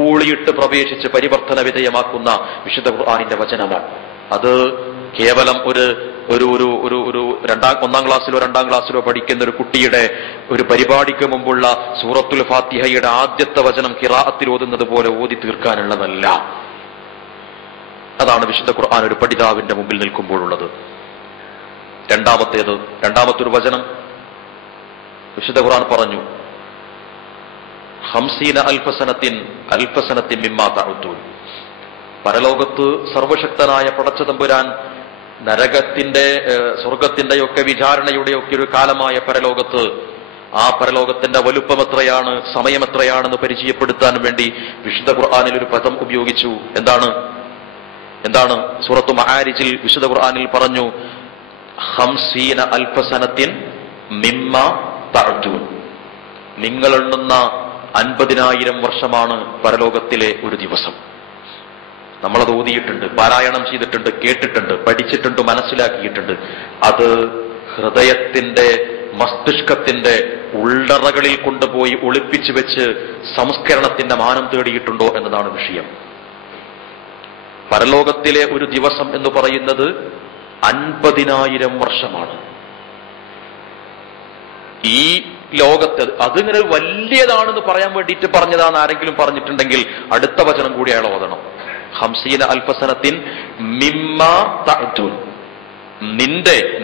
ഊളിയിട്ട് പ്രവേശിച്ച് പരിവർത്തന വിധേയമാക്കുന്ന വിശുദ്ധ ഖുർആനിന്റെ വചനമാണ്. അത് കേവലം ഒരു 1-ാം ക്ലാസ്സിലോ 2-ാം ക്ലാസ്സിലോ പഠിക്കുന്ന ഒരു കുട്ടിയുടെ ഒരു പരിപാടിക്ക് മുമ്പുള്ള സൂറത്തുൽ ഫാത്തിഹയുടെ ആദ്യത്തെ വചനം ഖിറാഅത്തിൽ ഓതുന്നത് പോലെ ഓതി തീർക്കാനുള്ളതല്ല. അതാണ് വിശുദ്ധ ഖുർആൻ ഒരു പഠിതാവിന്റെ മുമ്പിൽ നിൽക്കുമ്പോഴുള്ളത്. രണ്ടാമത്തൊരു വചനം വിശുദ്ധ ഖുർആൻ പറഞ്ഞു, 50 അൽഫസനത്തിൻ മിമ്മാ തഅുദൂൻ. പരലോകത്ത് സർവശക്തനായ പടച്ചതമ്പുരാൻ നരകത്തിന്റെ സ്വർഗത്തിന്റെയൊക്കെ വിചാരണയുടെയൊക്കെ ഒരു കാലമായ പരലോകത്ത് ആ പരലോകത്തിന്റെ വലുപ്പം എത്രയാണ്, സമയം എത്രയാണെന്ന് പരിചയപ്പെടുത്താൻ വേണ്ടി വിശുദ്ധ ഖുർആനിൽ ഒരു പദം ഉപയോഗിച്ചു. എന്താണ് സൂറത്തു മആരിജിൽ വിശുദ്ധ ഖുർആനിൽ പറഞ്ഞു, 50 അൽഫസനത്തിൻ മിമ്മാ തഅുദൂൻ. നിങ്ങൾ എണ്ണുന്ന 50,000 വർഷമാണ് പരലോകത്തിലെ ഒരു ദിവസം. നമ്മളത് ഓതിയിട്ടുണ്ട്, പാരായണം ചെയ്തിട്ടുണ്ട്, കേട്ടിട്ടുണ്ട്, പഠിച്ചിട്ടുണ്ട്, മനസ്സിലാക്കിയിട്ടുണ്ട്. അത് ഹൃദയത്തിന്റെ മസ്തിഷ്കത്തിന്റെ ഉള്ളറകളിൽ കൊണ്ടുപോയി ഒളിപ്പിച്ചു വെച്ച് സംസ്കരണത്തിന്റെ മാനം തേടിയിട്ടുണ്ടോ എന്നതാണ് വിഷയം. പരലോകത്തിലെ ഒരു ദിവസം എന്ന് പറയുന്നത് 50,000 വർഷമാണ്. ഈ ലോകത്ത് അതിങ്ങനെ വലിയതാണെന്ന് പറയാൻ വേണ്ടിയിട്ട് പറഞ്ഞതാണ് ആരെങ്കിലും പറഞ്ഞിട്ടുണ്ടെങ്കിൽ അടുത്ത വചനം കൂടി അയാൾ ഓതണം. 50 അൽഫസനത്തിൻ മിമ്മാ തഅുദൂൻ.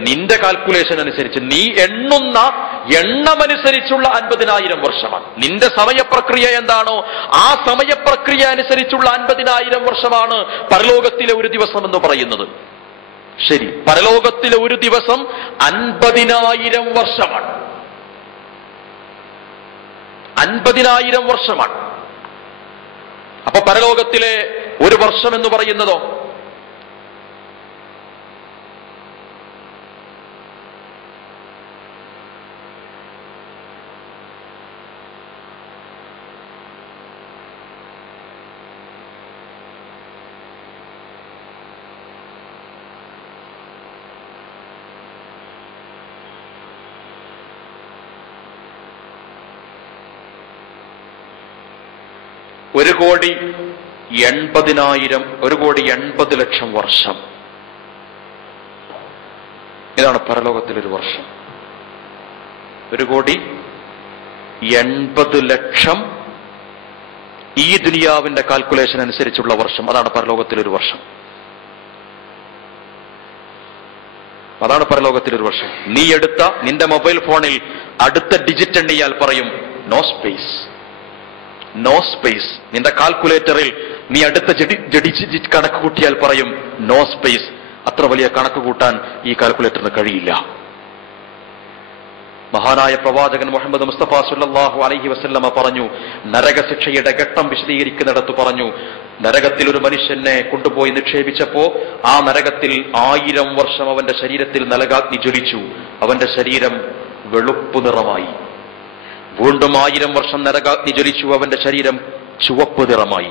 നിന്റെ കാൽക്കുലേഷൻ അനുസരിച്ച് നീ എണ്ണുന്ന എണ്ണമനുസരിച്ചുള്ള 50,000 വർഷമാണ്. നിന്റെ സമയപ്രക്രിയ എന്താണോ ആ സമയപ്രക്രിയ അനുസരിച്ചുള്ള 50,000 വർഷമാണ് പരലോകത്തിലെ ഒരു ദിവസം എന്ന് പറയുന്നത്. ശരി, പരലോകത്തിലെ ഒരു ദിവസം 50,000 വർഷമാണ്. 50,000 വർഷമാണ്. അപ്പൊ പരലോകത്തിലെ ഒരു വർഷം എന്ന് പറയുന്നതോ ഒരു കോടി 80 ലക്ഷം വർഷം. ഇതാണ് പരലോകത്തിലൊരു വർഷം. 1,80 ലക്ഷം ഈ ദുനിയാവിന്റെ കാൽക്കുലേഷൻ അനുസരിച്ചുള്ള വർഷം. അതാണ് പരലോകത്തിലൊരു വർഷം. അതാണ് പരലോകത്തിലൊരു വർഷം. നീ എടുത്ത നിന്റെ മൊബൈൽ ഫോണിൽ അടുത്ത ഡിജിറ്റ് എണ്ണിയാൽ പറയും നോ സ്പേസ്. No space. നിന്റെ കാൽക്കുലേറ്ററിൽ നീ അടുത്ത ഡിജിറ്റ് കണക്ക് കൂട്ടിയാൽ പറയും നോ സ്പേസ്. അത്ര വലിയ കണക്ക് കൂട്ടാൻ ഈ കാൽക്കുലേറ്ററിന് കഴിയില്ല. മഹാനായ പ്രവാചകൻ മുഹമ്മദ് മുസ്തഫ സല്ലല്ലാഹു അലൈഹി വസല്ലമ പറഞ്ഞു, നരകശിക്ഷയുടെ ഘട്ടം വിശദീകരിക്കുന്നിടത്ത് പറഞ്ഞു, നരകത്തിൽ ഒരു മനുഷ്യനെ കൊണ്ടുപോയി നിക്ഷേപിച്ചപ്പോ ആ നരകത്തിൽ 1000 വർഷം അവന്റെ ശരീരത്തിൽ നരകാഗ്നി ജ്വലിച്ചു. അവന്റെ ശരീരം വെളുപ്പ് നിറമായി. വീണ്ടും 1000 വർഷം നരകാഗ്നി ജ്വലിച്ചു. അവന്റെ ശരീരം ചുവപ്പ് നിറമായി.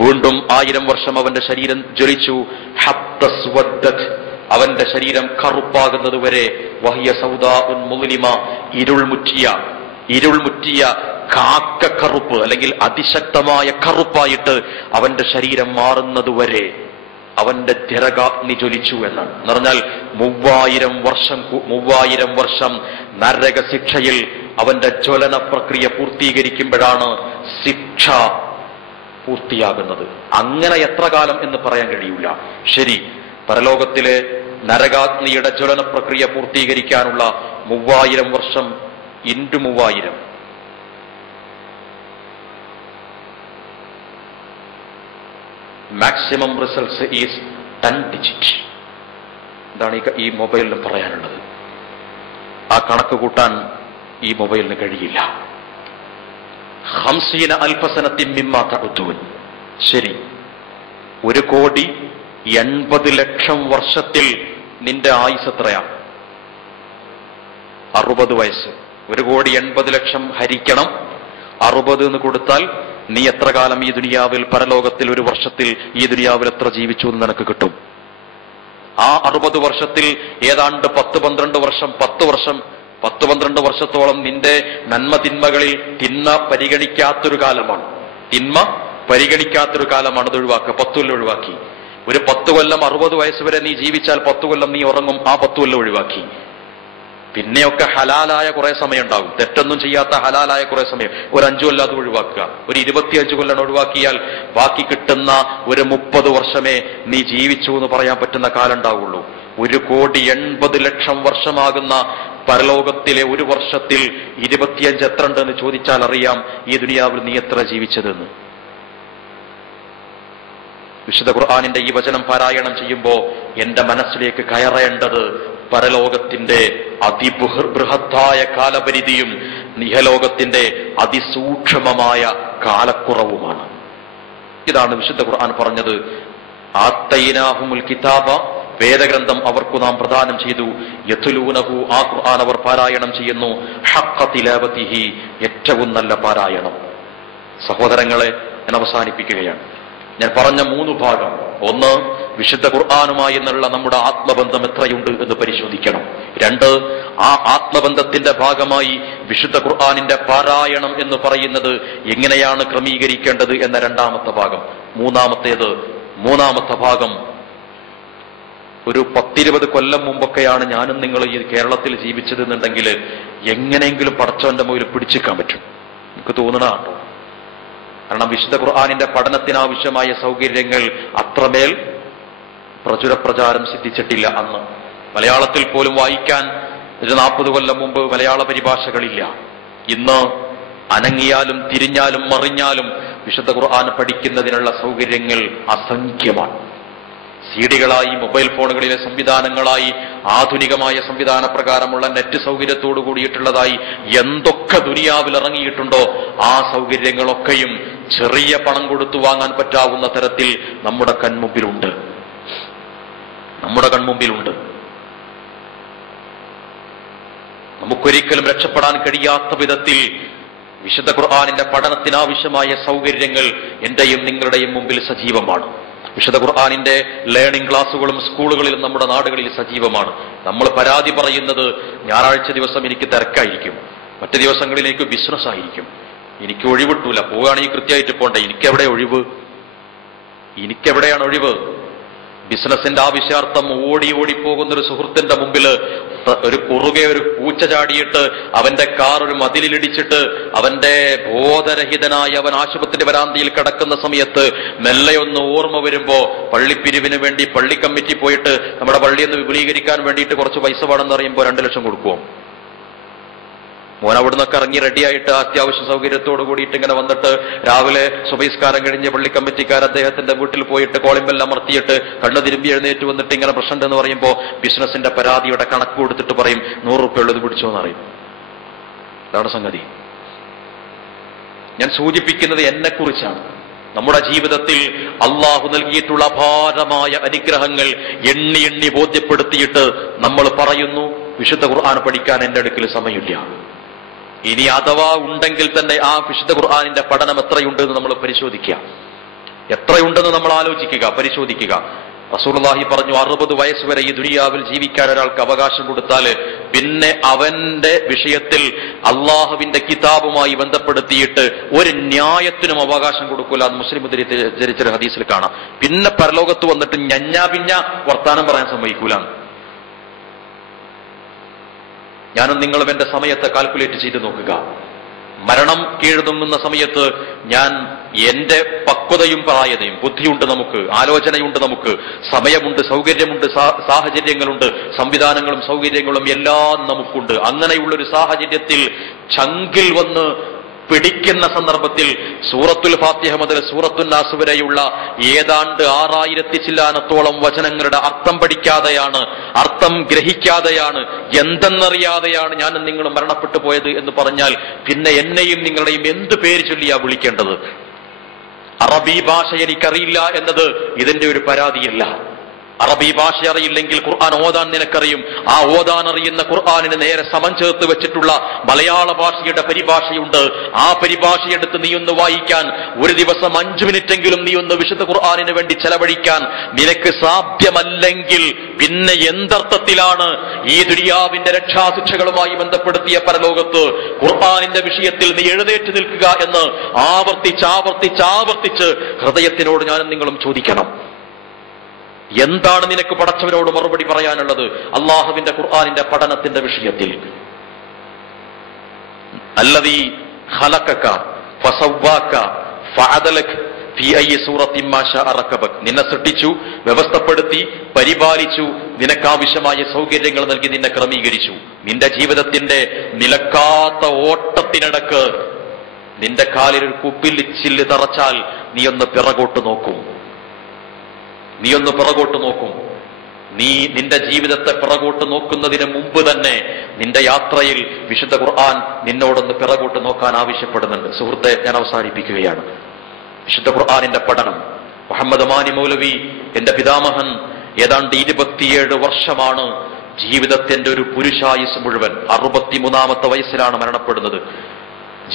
വീണ്ടും 1000 വർഷം അവന്റെ ശരീരം ജ്വലിച്ചു. അവന്റെ ശരീരം കറുപ്പാകുന്നത് വരെ വഹിയ സൗദാഉൻ മുസ്ലിമ, ഇരുൾമുറ്റിയ കാക്കക്കറുപ്പ് അല്ലെങ്കിൽ അതിശക്തമായ കറുപ്പായിട്ട് അവന്റെ ശരീരം മാറുന്നതുവരെ അവന്റെ നരകാഗ്നി ജ്വലിച്ചു എന്നാണ്. എന്ന് പറഞ്ഞാൽ 3000 വർഷം നരകശിക്ഷയിൽ അവന്റെ ജ്വലന പ്രക്രിയ പൂർത്തീകരിക്കുമ്പോഴാണ് ശിക്ഷ പൂർത്തിയാകുന്നത്. അങ്ങനെ എത്ര കാലം എന്ന് പറയാൻ കഴിയില്ല. ശരി, പരലോകത്തിലെ നരകാഗ്നിയുടെ ജ്വലന പ്രക്രിയ പൂർത്തീകരിക്കാനുള്ള 3000 വർഷം × 3000. Maximum results is 10 digit. ഇതാണ് ഈ മൊബൈലിന് പറയാനുള്ളത്. ആ കണക്ക് കൂട്ടാൻ ഈ മൊബൈലിന് കഴിയില്ല. 50,000 സനത്തിൻ മിമ്മാ തഅുദൂൻ. ശരി, 1,80,00,000 വർഷത്തിൽ നിന്റെ ആയുസ് എത്രയാണ്? 60 വയസ്സ്. 1,80,00,000 ഹരിക്കണം 60 എന്ന് കൊടുത്താൽ നീ എത്ര കാലം ഈ ദുനിയാവിൽ, പരലോകത്തിൽ ഒരു വർഷത്തിൽ ഈ ദുനിയാവിൽ എത്ര ജീവിച്ചു എന്ന് നിനക്ക് കിട്ടും. ആ 60 വർഷത്തിൽ ഏതാണ്ട് 10-12 വർഷം, 10-12 വർഷത്തോളം നിന്റെ നന്മ തിന്മകളിൽ തിന്മ പരിഗണിക്കാത്തൊരു കാലമാണ്. തിന്മ പരിഗണിക്കാത്തൊരു കാലമാണ്. അത് ഒഴിവാക്കുക. 10 കൊല്ലം ഒഴിവാക്കി. ഒരു 10 കൊല്ലം 60 വയസ്സ് വരെ നീ ജീവിച്ചാൽ 10 കൊല്ലം നീ ഉറങ്ങും. ആ 10 കൊല്ലം ഒഴിവാക്കി. പിന്നെയൊക്കെ ഹലാലായ കുറെ സമയം ഉണ്ടാകും. തെറ്റൊന്നും ചെയ്യാത്ത ഹലാലായ കുറെ സമയം. ഒരു 5 കൊല്ലം അത് ഒഴിവാക്കുക. ഒരു 25 കൊല്ലം ഒഴിവാക്കിയാൽ ബാക്കി കിട്ടുന്ന ഒരു 30 വർഷമേ നീ ജീവിച്ചു എന്ന് പറയാൻ പറ്റുന്ന കാലം ഉണ്ടാവുള്ളൂ. 1,80,00,000 വർഷമാകുന്ന പരലോകത്തിലെ ഒരു വർഷത്തിൽ 25 എത്ര ഉണ്ടെന്ന് ചോദിച്ചാൽ അറിയാം ഈ ദുനിയാവിൽ നീ എത്ര ജീവിച്ചതെന്ന്. വിശുദ്ധ ഖുർആനിന്റെ ഈ വചനം പാരായണം ചെയ്യുമ്പോൾ എന്റെ മനസ്സിലേക്ക് കയറേണ്ടത് പരലോകത്തിന്റെ അതിബൃഹത്തായ കാലപരിധിയും നിഹലോകത്തിന്റെ അതിസൂക്ഷ്മമായ കാലക്കുറവുമാണ്. ഇതാണ് വിശുദ്ധ ഖുർആൻ പറഞ്ഞത്. ആത്തൈനാഹുമുൽ കിതാബ, വേദഗ്രന്ഥം അവർക്ക് നാം പ്രദാനം ചെയ്തു. യത്ലൂനഹു, ആ ഖുർആൻ അവർ പാരായണം ചെയ്യുന്നു. ഹഖ്ഖ തിലാവതിഹി, ഏറ്റവും നല്ല പാരായണം. സഹോദരങ്ങളെ, ഞാൻ അവസാനിപ്പിക്കുകയാണ്. ഞാൻ പറഞ്ഞ 3 ഭാഗം. ഒന്ന്, വിശുദ്ധ ഖുർആനുമായി എന്നുള്ള നമ്മുടെ ആത്മബന്ധം എത്രയുണ്ട് എന്ന് പരിശോധിക്കണം. 2, ആ ആത്മബന്ധത്തിന്റെ ഭാഗമായി വിശുദ്ധ ഖുർആനിന്റെ പാരായണം എന്ന് പറയുന്നത് എങ്ങനെയാണ് ക്രമീകരിക്കേണ്ടത് എന്ന 2ാമത്തെ ഭാഗം. മൂന്നാമത്തെ ഭാഗം, ഒരു 10-20 കൊല്ലം മുമ്പൊക്കെയാണ് ഞാനും നിങ്ങൾ ഈ കേരളത്തിൽ ജീവിച്ചതെന്നുണ്ടെങ്കിൽ എങ്ങനെയെങ്കിലും പടച്ചവന്റെ മുമ്പിൽ പിടിച്ചിക്കാൻ പറ്റും. എനിക്ക് തോന്നണോ? കാരണം വിശുദ്ധ ഖുർആനിന്റെ പഠനത്തിനാവശ്യമായ സൗകര്യങ്ങൾ അത്രമേൽ പ്രചാരം സിദ്ധിച്ചിട്ടില്ല അന്ന്. മലയാളത്തിൽ പോലും വായിക്കാൻ ഒരു 40 കൊല്ലം മുമ്പ് മലയാള പരിഭാഷകളില്ല. ഇന്ന് അനങ്ങിയാലും തിരിഞ്ഞാലും മറിഞ്ഞാലും വിശുദ്ധ ഖുർആൻ പഠിക്കുന്നതിനുള്ള സൗകര്യങ്ങൾ അസംഖ്യമാണ്. സീഡികളായി, മൊബൈൽ ഫോണുകളിലെ സംവിധാനങ്ങളായി, ആധുനികമായ സംവിധാന പ്രകാരമുള്ള നെറ്റ് സൗകര്യത്തോടു കൂടിയിട്ടുള്ളതായി എന്തൊക്കെ ദുനിയാവിൽ ഇറങ്ങിയിട്ടുണ്ടോ ആ സൗകര്യങ്ങളൊക്കെയും ചെറിയ പണം കൊടുത്തു വാങ്ങാൻ പറ്റാവുന്ന തരത്തിൽ നമ്മുടെ കൺമുമ്പിലുണ്ട്. നമുക്കൊരിക്കലും രക്ഷപ്പെടാൻ കഴിയാത്ത വിധത്തിൽ വിശുദ്ധ ഖുർആനിന്റെ പഠനത്തിനാവശ്യമായ സൗകര്യങ്ങൾ എന്റെയും നിങ്ങളുടെയും മുമ്പിൽ സജീവമാണ്. വിശുദ്ധ ഖുർആനിന്റെ ലേണിംഗ് ക്ലാസുകളും സ്കൂളുകളിലും നമ്മുടെ നാടുകളിൽ സജീവമാണ്. നമ്മൾ പരാതി പറയുന്നത് ഞായറാഴ്ച ദിവസം എനിക്ക് തിരക്കായിരിക്കും, മറ്റു ദിവസങ്ങളിൽ എനിക്ക് ബിസിനസ് ആയിരിക്കും, എനിക്ക് ഒഴിവിട്ടൂല, പോവുകയാണെങ്കിൽ കൃത്യമായിട്ട് പോണ്ടേ. എനിക്കെവിടെയാണ് ഒഴിവ്? ബിസിനസിന്റെ ആവശ്യാർത്ഥം ഓടിപ്പോകുന്നൊരു സുഹൃത്തിന്റെ മുമ്പിൽ ഒരു പൂച്ച ചാടിയിട്ട് അവന്റെ കാർ ഒരു മതിലിടിച്ചിട്ട് അവന്റെ ബോധരഹിതനായി അവൻ ആശുപത്രി വരാന്തിയിൽ കിടക്കുന്ന സമയത്ത് മെല്ലെയൊന്ന് ഓർമ്മ വരുമ്പോ പള്ളിപ്പിരിവിന് വേണ്ടി പള്ളി കമ്മിറ്റി പോയിട്ട് നമ്മുടെ പള്ളിയൊന്ന് വിപുലീകരിക്കാൻ വേണ്ടിയിട്ട് കുറച്ച് പൈസ വേണമെന്ന് പറയുമ്പോൾ 2 ലക്ഷം കൊടുക്കുമോ? മോൻ അവിടുന്നൊക്കെ ഇറങ്ങി റെഡിയായിട്ട് അത്യാവശ്യ സൗകര്യത്തോട് കൂടിയിട്ട് ഇങ്ങനെ വന്നിട്ട് രാവിലെ സുബഹിസ്കാരം കഴിഞ്ഞ് പള്ളി കമ്മിറ്റിക്കാർ അദ്ദേഹത്തിന്റെ വീട്ടിൽ പോയിട്ട് കോളിംബെല്ലാം അമർത്തിയിട്ട് കണ്ണു തിരുമ്പി എഴുന്നേറ്റ് വന്നിട്ട് ഇങ്ങനെ പ്രശ്നം എന്ന് പറയുമ്പോൾ ബിസിനസിന്റെ പരാതിയുടെ കണക്ക് കൊടുത്തിട്ട് പറയും 100 രൂപ ഉള്ളത് പിടിച്ചോ എന്നറിയും. അതാണ് സംഗതി. ഞാൻ സൂചിപ്പിക്കുന്നത് എന്നെക്കുറിച്ചാണ്. നമ്മുടെ ജീവിതത്തിൽ അള്ളാഹു നൽകിയിട്ടുള്ള അപാരമായ അനുഗ്രഹങ്ങൾ എണ്ണി ബോധ്യപ്പെടുത്തിയിട്ട് നമ്മൾ പറയുന്നു വിശുദ്ധ ഖുർആൻ പഠിക്കാൻ എന്റെ അടുക്കൽ സമയമില്ല. ഇനി അഥവാ ഉണ്ടെങ്കിൽ തന്നെ ആ വിശുദ്ധ ഖുർആനിന്റെ പഠനം എത്രയുണ്ടെന്ന് നമ്മൾ പരിശോധിക്കുക, എത്രയുണ്ടെന്ന് നമ്മൾ ആലോചിക്കുക, പരിശോധിക്കുക. റസൂലുള്ളാഹി പറഞ്ഞു 60 വയസ്സ് വരെ ഈ ദുനിയാവിൽ ജീവിക്കാൻ ഒരാൾക്ക് അവകാശം കൊടുത്താൽ പിന്നെ അവന്റെ വിഷയത്തിൽ അള്ളാഹുവിന്റെ കിതാബുമായി ബന്ധപ്പെടുത്തിയിട്ട് ഒരു ന്യായത്തിനും അവകാശം കൊടുക്കൂല എന്ന് മുസ്ലിം ഉദ്ധരിച്ചൊരു ഹദീസിൽ കാണാം. പിന്നെ പരലോകത്ത് വന്നിട്ട് ഞഞ്ഞാപിഞ്ഞ വർത്താനം പറയാൻ സമ്മതിക്കൂല. ഞാനും നിങ്ങളും എന്റെ സമയത്തെ കാൽക്കുലേറ്റ് ചെയ്ത് നോക്കുക. മരണം കീഴ്തൊങ്ങുന്ന സമയത്ത് ഞാൻ എന്റെ പക്വതയും പ്രായതയും, ബുദ്ധിയുണ്ട് നമുക്ക്, ആലോചനയുണ്ട് നമുക്ക്, സമയമുണ്ട്, സൗകര്യമുണ്ട്, സാഹചര്യങ്ങളുണ്ട്, സംവിധാനങ്ങളും സൗകര്യങ്ങളും എല്ലാം നമുക്കുണ്ട്. അങ്ങനെയുള്ളൊരു സാഹചര്യത്തിൽ ചങ്കിൽ വന്ന് പിടിക്കുന്ന സന്ദർഭത്തിൽ സൂറത്തുൽ ഫാത്തിഹ മുതൽ സൂറത്തുൻ നാസ് വരെയുള്ള ഏതാണ്ട് 6000 ചില്ലാനത്തോളം വചനങ്ങളുടെ അർത്ഥം പഠിക്കാതെയാണ്, അർത്ഥം ഗ്രഹിക്കാതെയാണ്, എന്തെന്നറിയാതെയാണ് ഞാനും നിങ്ങളും മരണപ്പെട്ടു പോയത് എന്ന് പറഞ്ഞാൽ പിന്നെ എന്നെയും നിങ്ങളുടെയും എന്ത് പേര് ചൊല്ലിയാ വിളിക്കേണ്ടത്? അറബി ഭാഷ എനിക്കറിയില്ല എന്നത് ഇതിന്റെ ഒരു പരാതിയല്ല. അറബി ഭാഷ അറിയില്ലെങ്കിൽ ഖുർആൻ ഓതാൻ നിനക്കറിയും. ആ ഓതാൻ അറിയുന്ന ഖുർആനിന് നേരെ സമം ചേർത്ത് വെച്ചിട്ടുള്ള മലയാള ഭാഷയുടെ പരിഭാഷയുണ്ട്. ആ പരിഭാഷയെടുത്ത് നീ ഒന്ന് വായിക്കാൻ, ഒരു ദിവസം 5 മിനിറ്റെങ്കിലും നീ ഒന്ന് വിശുദ്ധ ഖുർആനിന് വേണ്ടി ചെലവഴിക്കാൻ നിനക്ക് സാധ്യമല്ലെങ്കിൽ പിന്നെ എന്തർത്ഥത്തിലാണ് ഈ ദുനിയാവിന്റെ രക്ഷാശിക്ഷകളുമായി ബന്ധപ്പെടുത്തിയ പരലോകത്ത് ഖുർആനിന്റെ വിഷയത്തിൽ നീ എഴുന്നേറ്റ് നിൽക്കുക എന്ന് ആവർത്തിച്ച് ഹൃദയത്തിനോട് ഞാനും നിങ്ങളും ചോദിക്കണം. എന്താണ് നിനക്ക് പടച്ചവനോട് മറുപടി പറയാനുള്ളത് അള്ളാഹുവിന്റെ ഖുർആനിന്റെ പഠനത്തിന്റെ വിഷയത്തിൽ? അല്ലദീ ഖലഖക ഫസവ്വാക ഫഅദലക ഫീ അയ്യി സൂറത്തിൻ മാ ശാഅ റകബക. നിന്നെ സൃഷ്ടിച്ചു, വ്യവസ്ഥപ്പെടുത്തി, പരിപാലിച്ചു, നിനക്കാവശ്യമായ സൗകര്യങ്ങൾ നൽകി നിന്നെ ക്രമീകരിച്ചു. നിന്റെ ജീവിതത്തിന്റെ നിലക്കാത്ത ഓട്ടത്തിനിടക്ക് നിന്റെ കാലിൽ ഒരു കുപ്പിച്ചില്ല് തറച്ചാൽ നീ ഒന്ന് പിറകോട്ട് നോക്കും. നീ നിന്റെ ജീവിതത്തെ പിറകോട്ട് നോക്കുന്നതിന് മുമ്പ് തന്നെ നിന്റെ യാത്രയിൽ വിശുദ്ധ ഖുർആൻ നിന്നോടൊന്ന് പിറകോട്ട് നോക്കാൻ ആവശ്യപ്പെടുന്നുണ്ട്. സുഹൃത്തെ, ഞാൻ അവസാനിപ്പിക്കുകയാണ്. വിശുദ്ധ ഖുർആനിന്റെ പഠനം. മുഹമ്മദ് മാനി മൗലവി, എന്റെ പിതാമഹൻ, ഏതാണ്ട് 27 വർഷമാണ് ജീവിതത്തിന്റെ ഒരു പുരുഷായുസ് മുഴുവൻ. 63-ാമത്തെ വയസ്സിലാണ് മരണപ്പെടുന്നത്.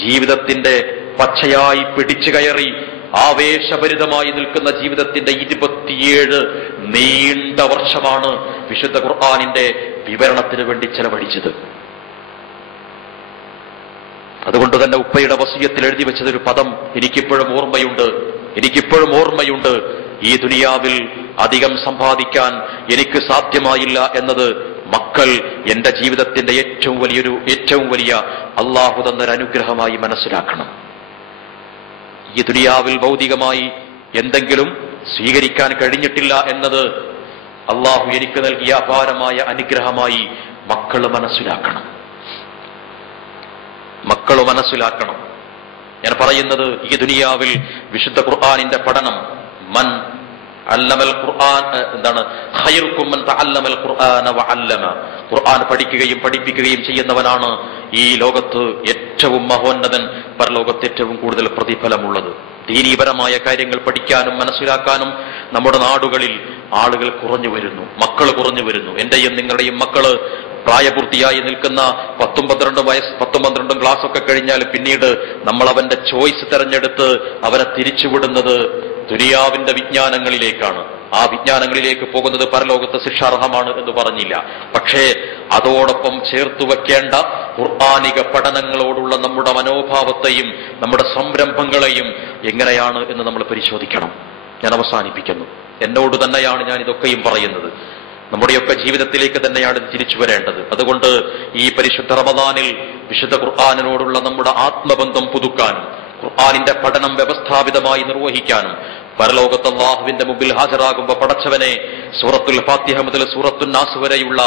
ജീവിതത്തിന്റെ പച്ചയായി പിടിച്ചു കയറി ആവേശഭരിതമായി നിൽക്കുന്ന ജീവിതത്തിന്റെ 27 നീണ്ട വർഷമാണ് വിശുദ്ധ ഖുർആനിന്റെ വിവരണത്തിന് വേണ്ടി ചെലവഴിച്ചത്. അതുകൊണ്ട് തന്നെ ഉപ്പയുടെ വസിയത്തിൽ എഴുതി വെച്ചതൊരു പദം എനിക്കിപ്പോഴും ഓർമ്മയുണ്ട്. ഈ ദുനിയാവിൽ അധികം സമ്പാദിക്കാൻ എനിക്ക് സാധ്യമായില്ല എന്നത് മക്കൾ എന്റെ ജീവിതത്തിന്റെ ഏറ്റവും വലിയ അള്ളാഹു തന്നൊരു അനുഗ്രഹമായി മനസ്സിലാക്കണം. ഈ ദുനിയാവിൽ ഭൗതികമായി എന്തെങ്കിലും സ്വീകരിക്കാൻ കഴിഞ്ഞിട്ടില്ല എന്നത് അള്ളാഹു എനിക്ക് നൽകിയ അപാരമായ അനുഗ്രഹമായി മക്കൾ മനസ്സിലാക്കണം. ഞാൻ പറയുന്നത്, ഈ ദുനിയാവിൽ വിശുദ്ധ ഖുർആനിന്റെ പഠനം, മൻ അല്ലമൽ ഖുർആൻ എന്താണ്, ഖൈറുക്കും മൻ തഅല്ലമൽ ഖുർആന വഅല്ലമ. ഖുർആൻ പഠിക്കുകയും പഠിപ്പിക്കുകയും ചെയ്യുന്നവനാണ് ഈ ലോകത്ത് ഏറ്റവും മഹോന്നതൻ, പരലോകത്ത് ഏറ്റവും കൂടുതൽ പ്രതിഫലമുള്ളത്. ദീനീപരമായ കാര്യങ്ങൾ പഠിക്കാനും മനസ്സിലാക്കാനും നമ്മുടെ നാടുകളിൽ ആളുകൾ കുറഞ്ഞു വരുന്നു, മക്കൾ കുറഞ്ഞു വരുന്നു. എന്റെയും നിങ്ങളുടെയും മക്കള് പ്രായപൂർത്തിയായി നിൽക്കുന്ന 10-12 ക്ലാസ് ഒക്കെ കഴിഞ്ഞാൽ പിന്നീട് നമ്മൾ അവന്റെ ചോയ്സ് തെരഞ്ഞെടുത്ത് അവനെ തിരിച്ചുവിടുന്നത് ദുനിയാവിന്റെ വിജ്ഞാനങ്ങളിലേക്കാണ്. ആ വിജ്ഞാനങ്ങളിലേക്ക് പോകുന്നത് പരലോകത്ത് ശിക്ഷാർഹമാണ് എന്ന് പറഞ്ഞില്ല. പക്ഷേ അതോടൊപ്പം ചേർത്തു വെക്കേണ്ട ഖുർആനിക പഠനങ്ങളോടുള്ള നമ്മുടെ മനോഭാവത്തെയും നമ്മുടെ സംരംഭങ്ങളെയും എങ്ങനെയാണ് എന്ന് നമ്മൾ പരിശോധിക്കണം. ഞാൻ അവസാനിപ്പിക്കുന്നു. എന്നോട് തന്നെയാണ് ഞാൻ ഇതൊക്കെയും പറയുന്നത്. നമ്മുടെയൊക്കെ ജീവിതത്തിലേക്ക് തന്നെയാണ് തിരിച്ചു വരേണ്ടത്. അതുകൊണ്ട് ഈ പരിശുദ്ധ റമദാനിൽ വിശുദ്ധ ഖുർആനിനോടുള്ള നമ്മുടെ ആത്മബന്ധം പുതുക്കാനും ഖുർആനിന്റെ പഠനം വ്യവസ്ഥാപിതമായി നിർവഹിക്കാനും പരലോകത്ത് അല്ലാഹുവിന്റെ മുമ്പിൽ ഹാജരാകുമ്പോൾ പടച്ചവനെ, സൂറത്തുൽ ഫാത്തിഹ മുതൽ സൂറത്തുൻ നാസ് വരെയുള്ള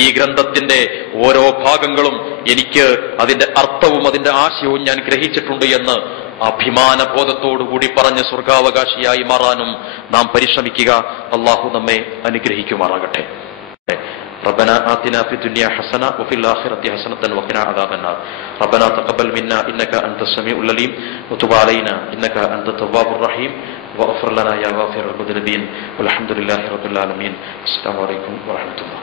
ഈ ഗ്രന്ഥത്തിന്റെ ഓരോ ഭാഗങ്ങളും എനിക്ക് അതിന്റെ അർത്ഥവും അതിന്റെ ആശയവും ഞാൻ ഗ്രഹിച്ചിട്ടുണ്ട് എന്ന് അഭിമാനബോധത്തോടുകൂടി പറഞ്ഞ് സ്വർഗാവകാശിയായി മാറാനും നാം പരിശ്രമിക്കുക. അല്ലാഹു നമ്മെ അനുഗ്രഹിക്കുമാറാകട്ടെ. ربنا آتنا في الدنيا حسنة وفي الآخرة حسنة وقنا عذاب النار. ربنا تقبل منا إنك أنت السميع العليم وتب علينا إنك أنت التواب الرحيم واغفر لنا يا غافر المذنبين والحمد لله رب العالمين. السلام عليكم ورحمة الله.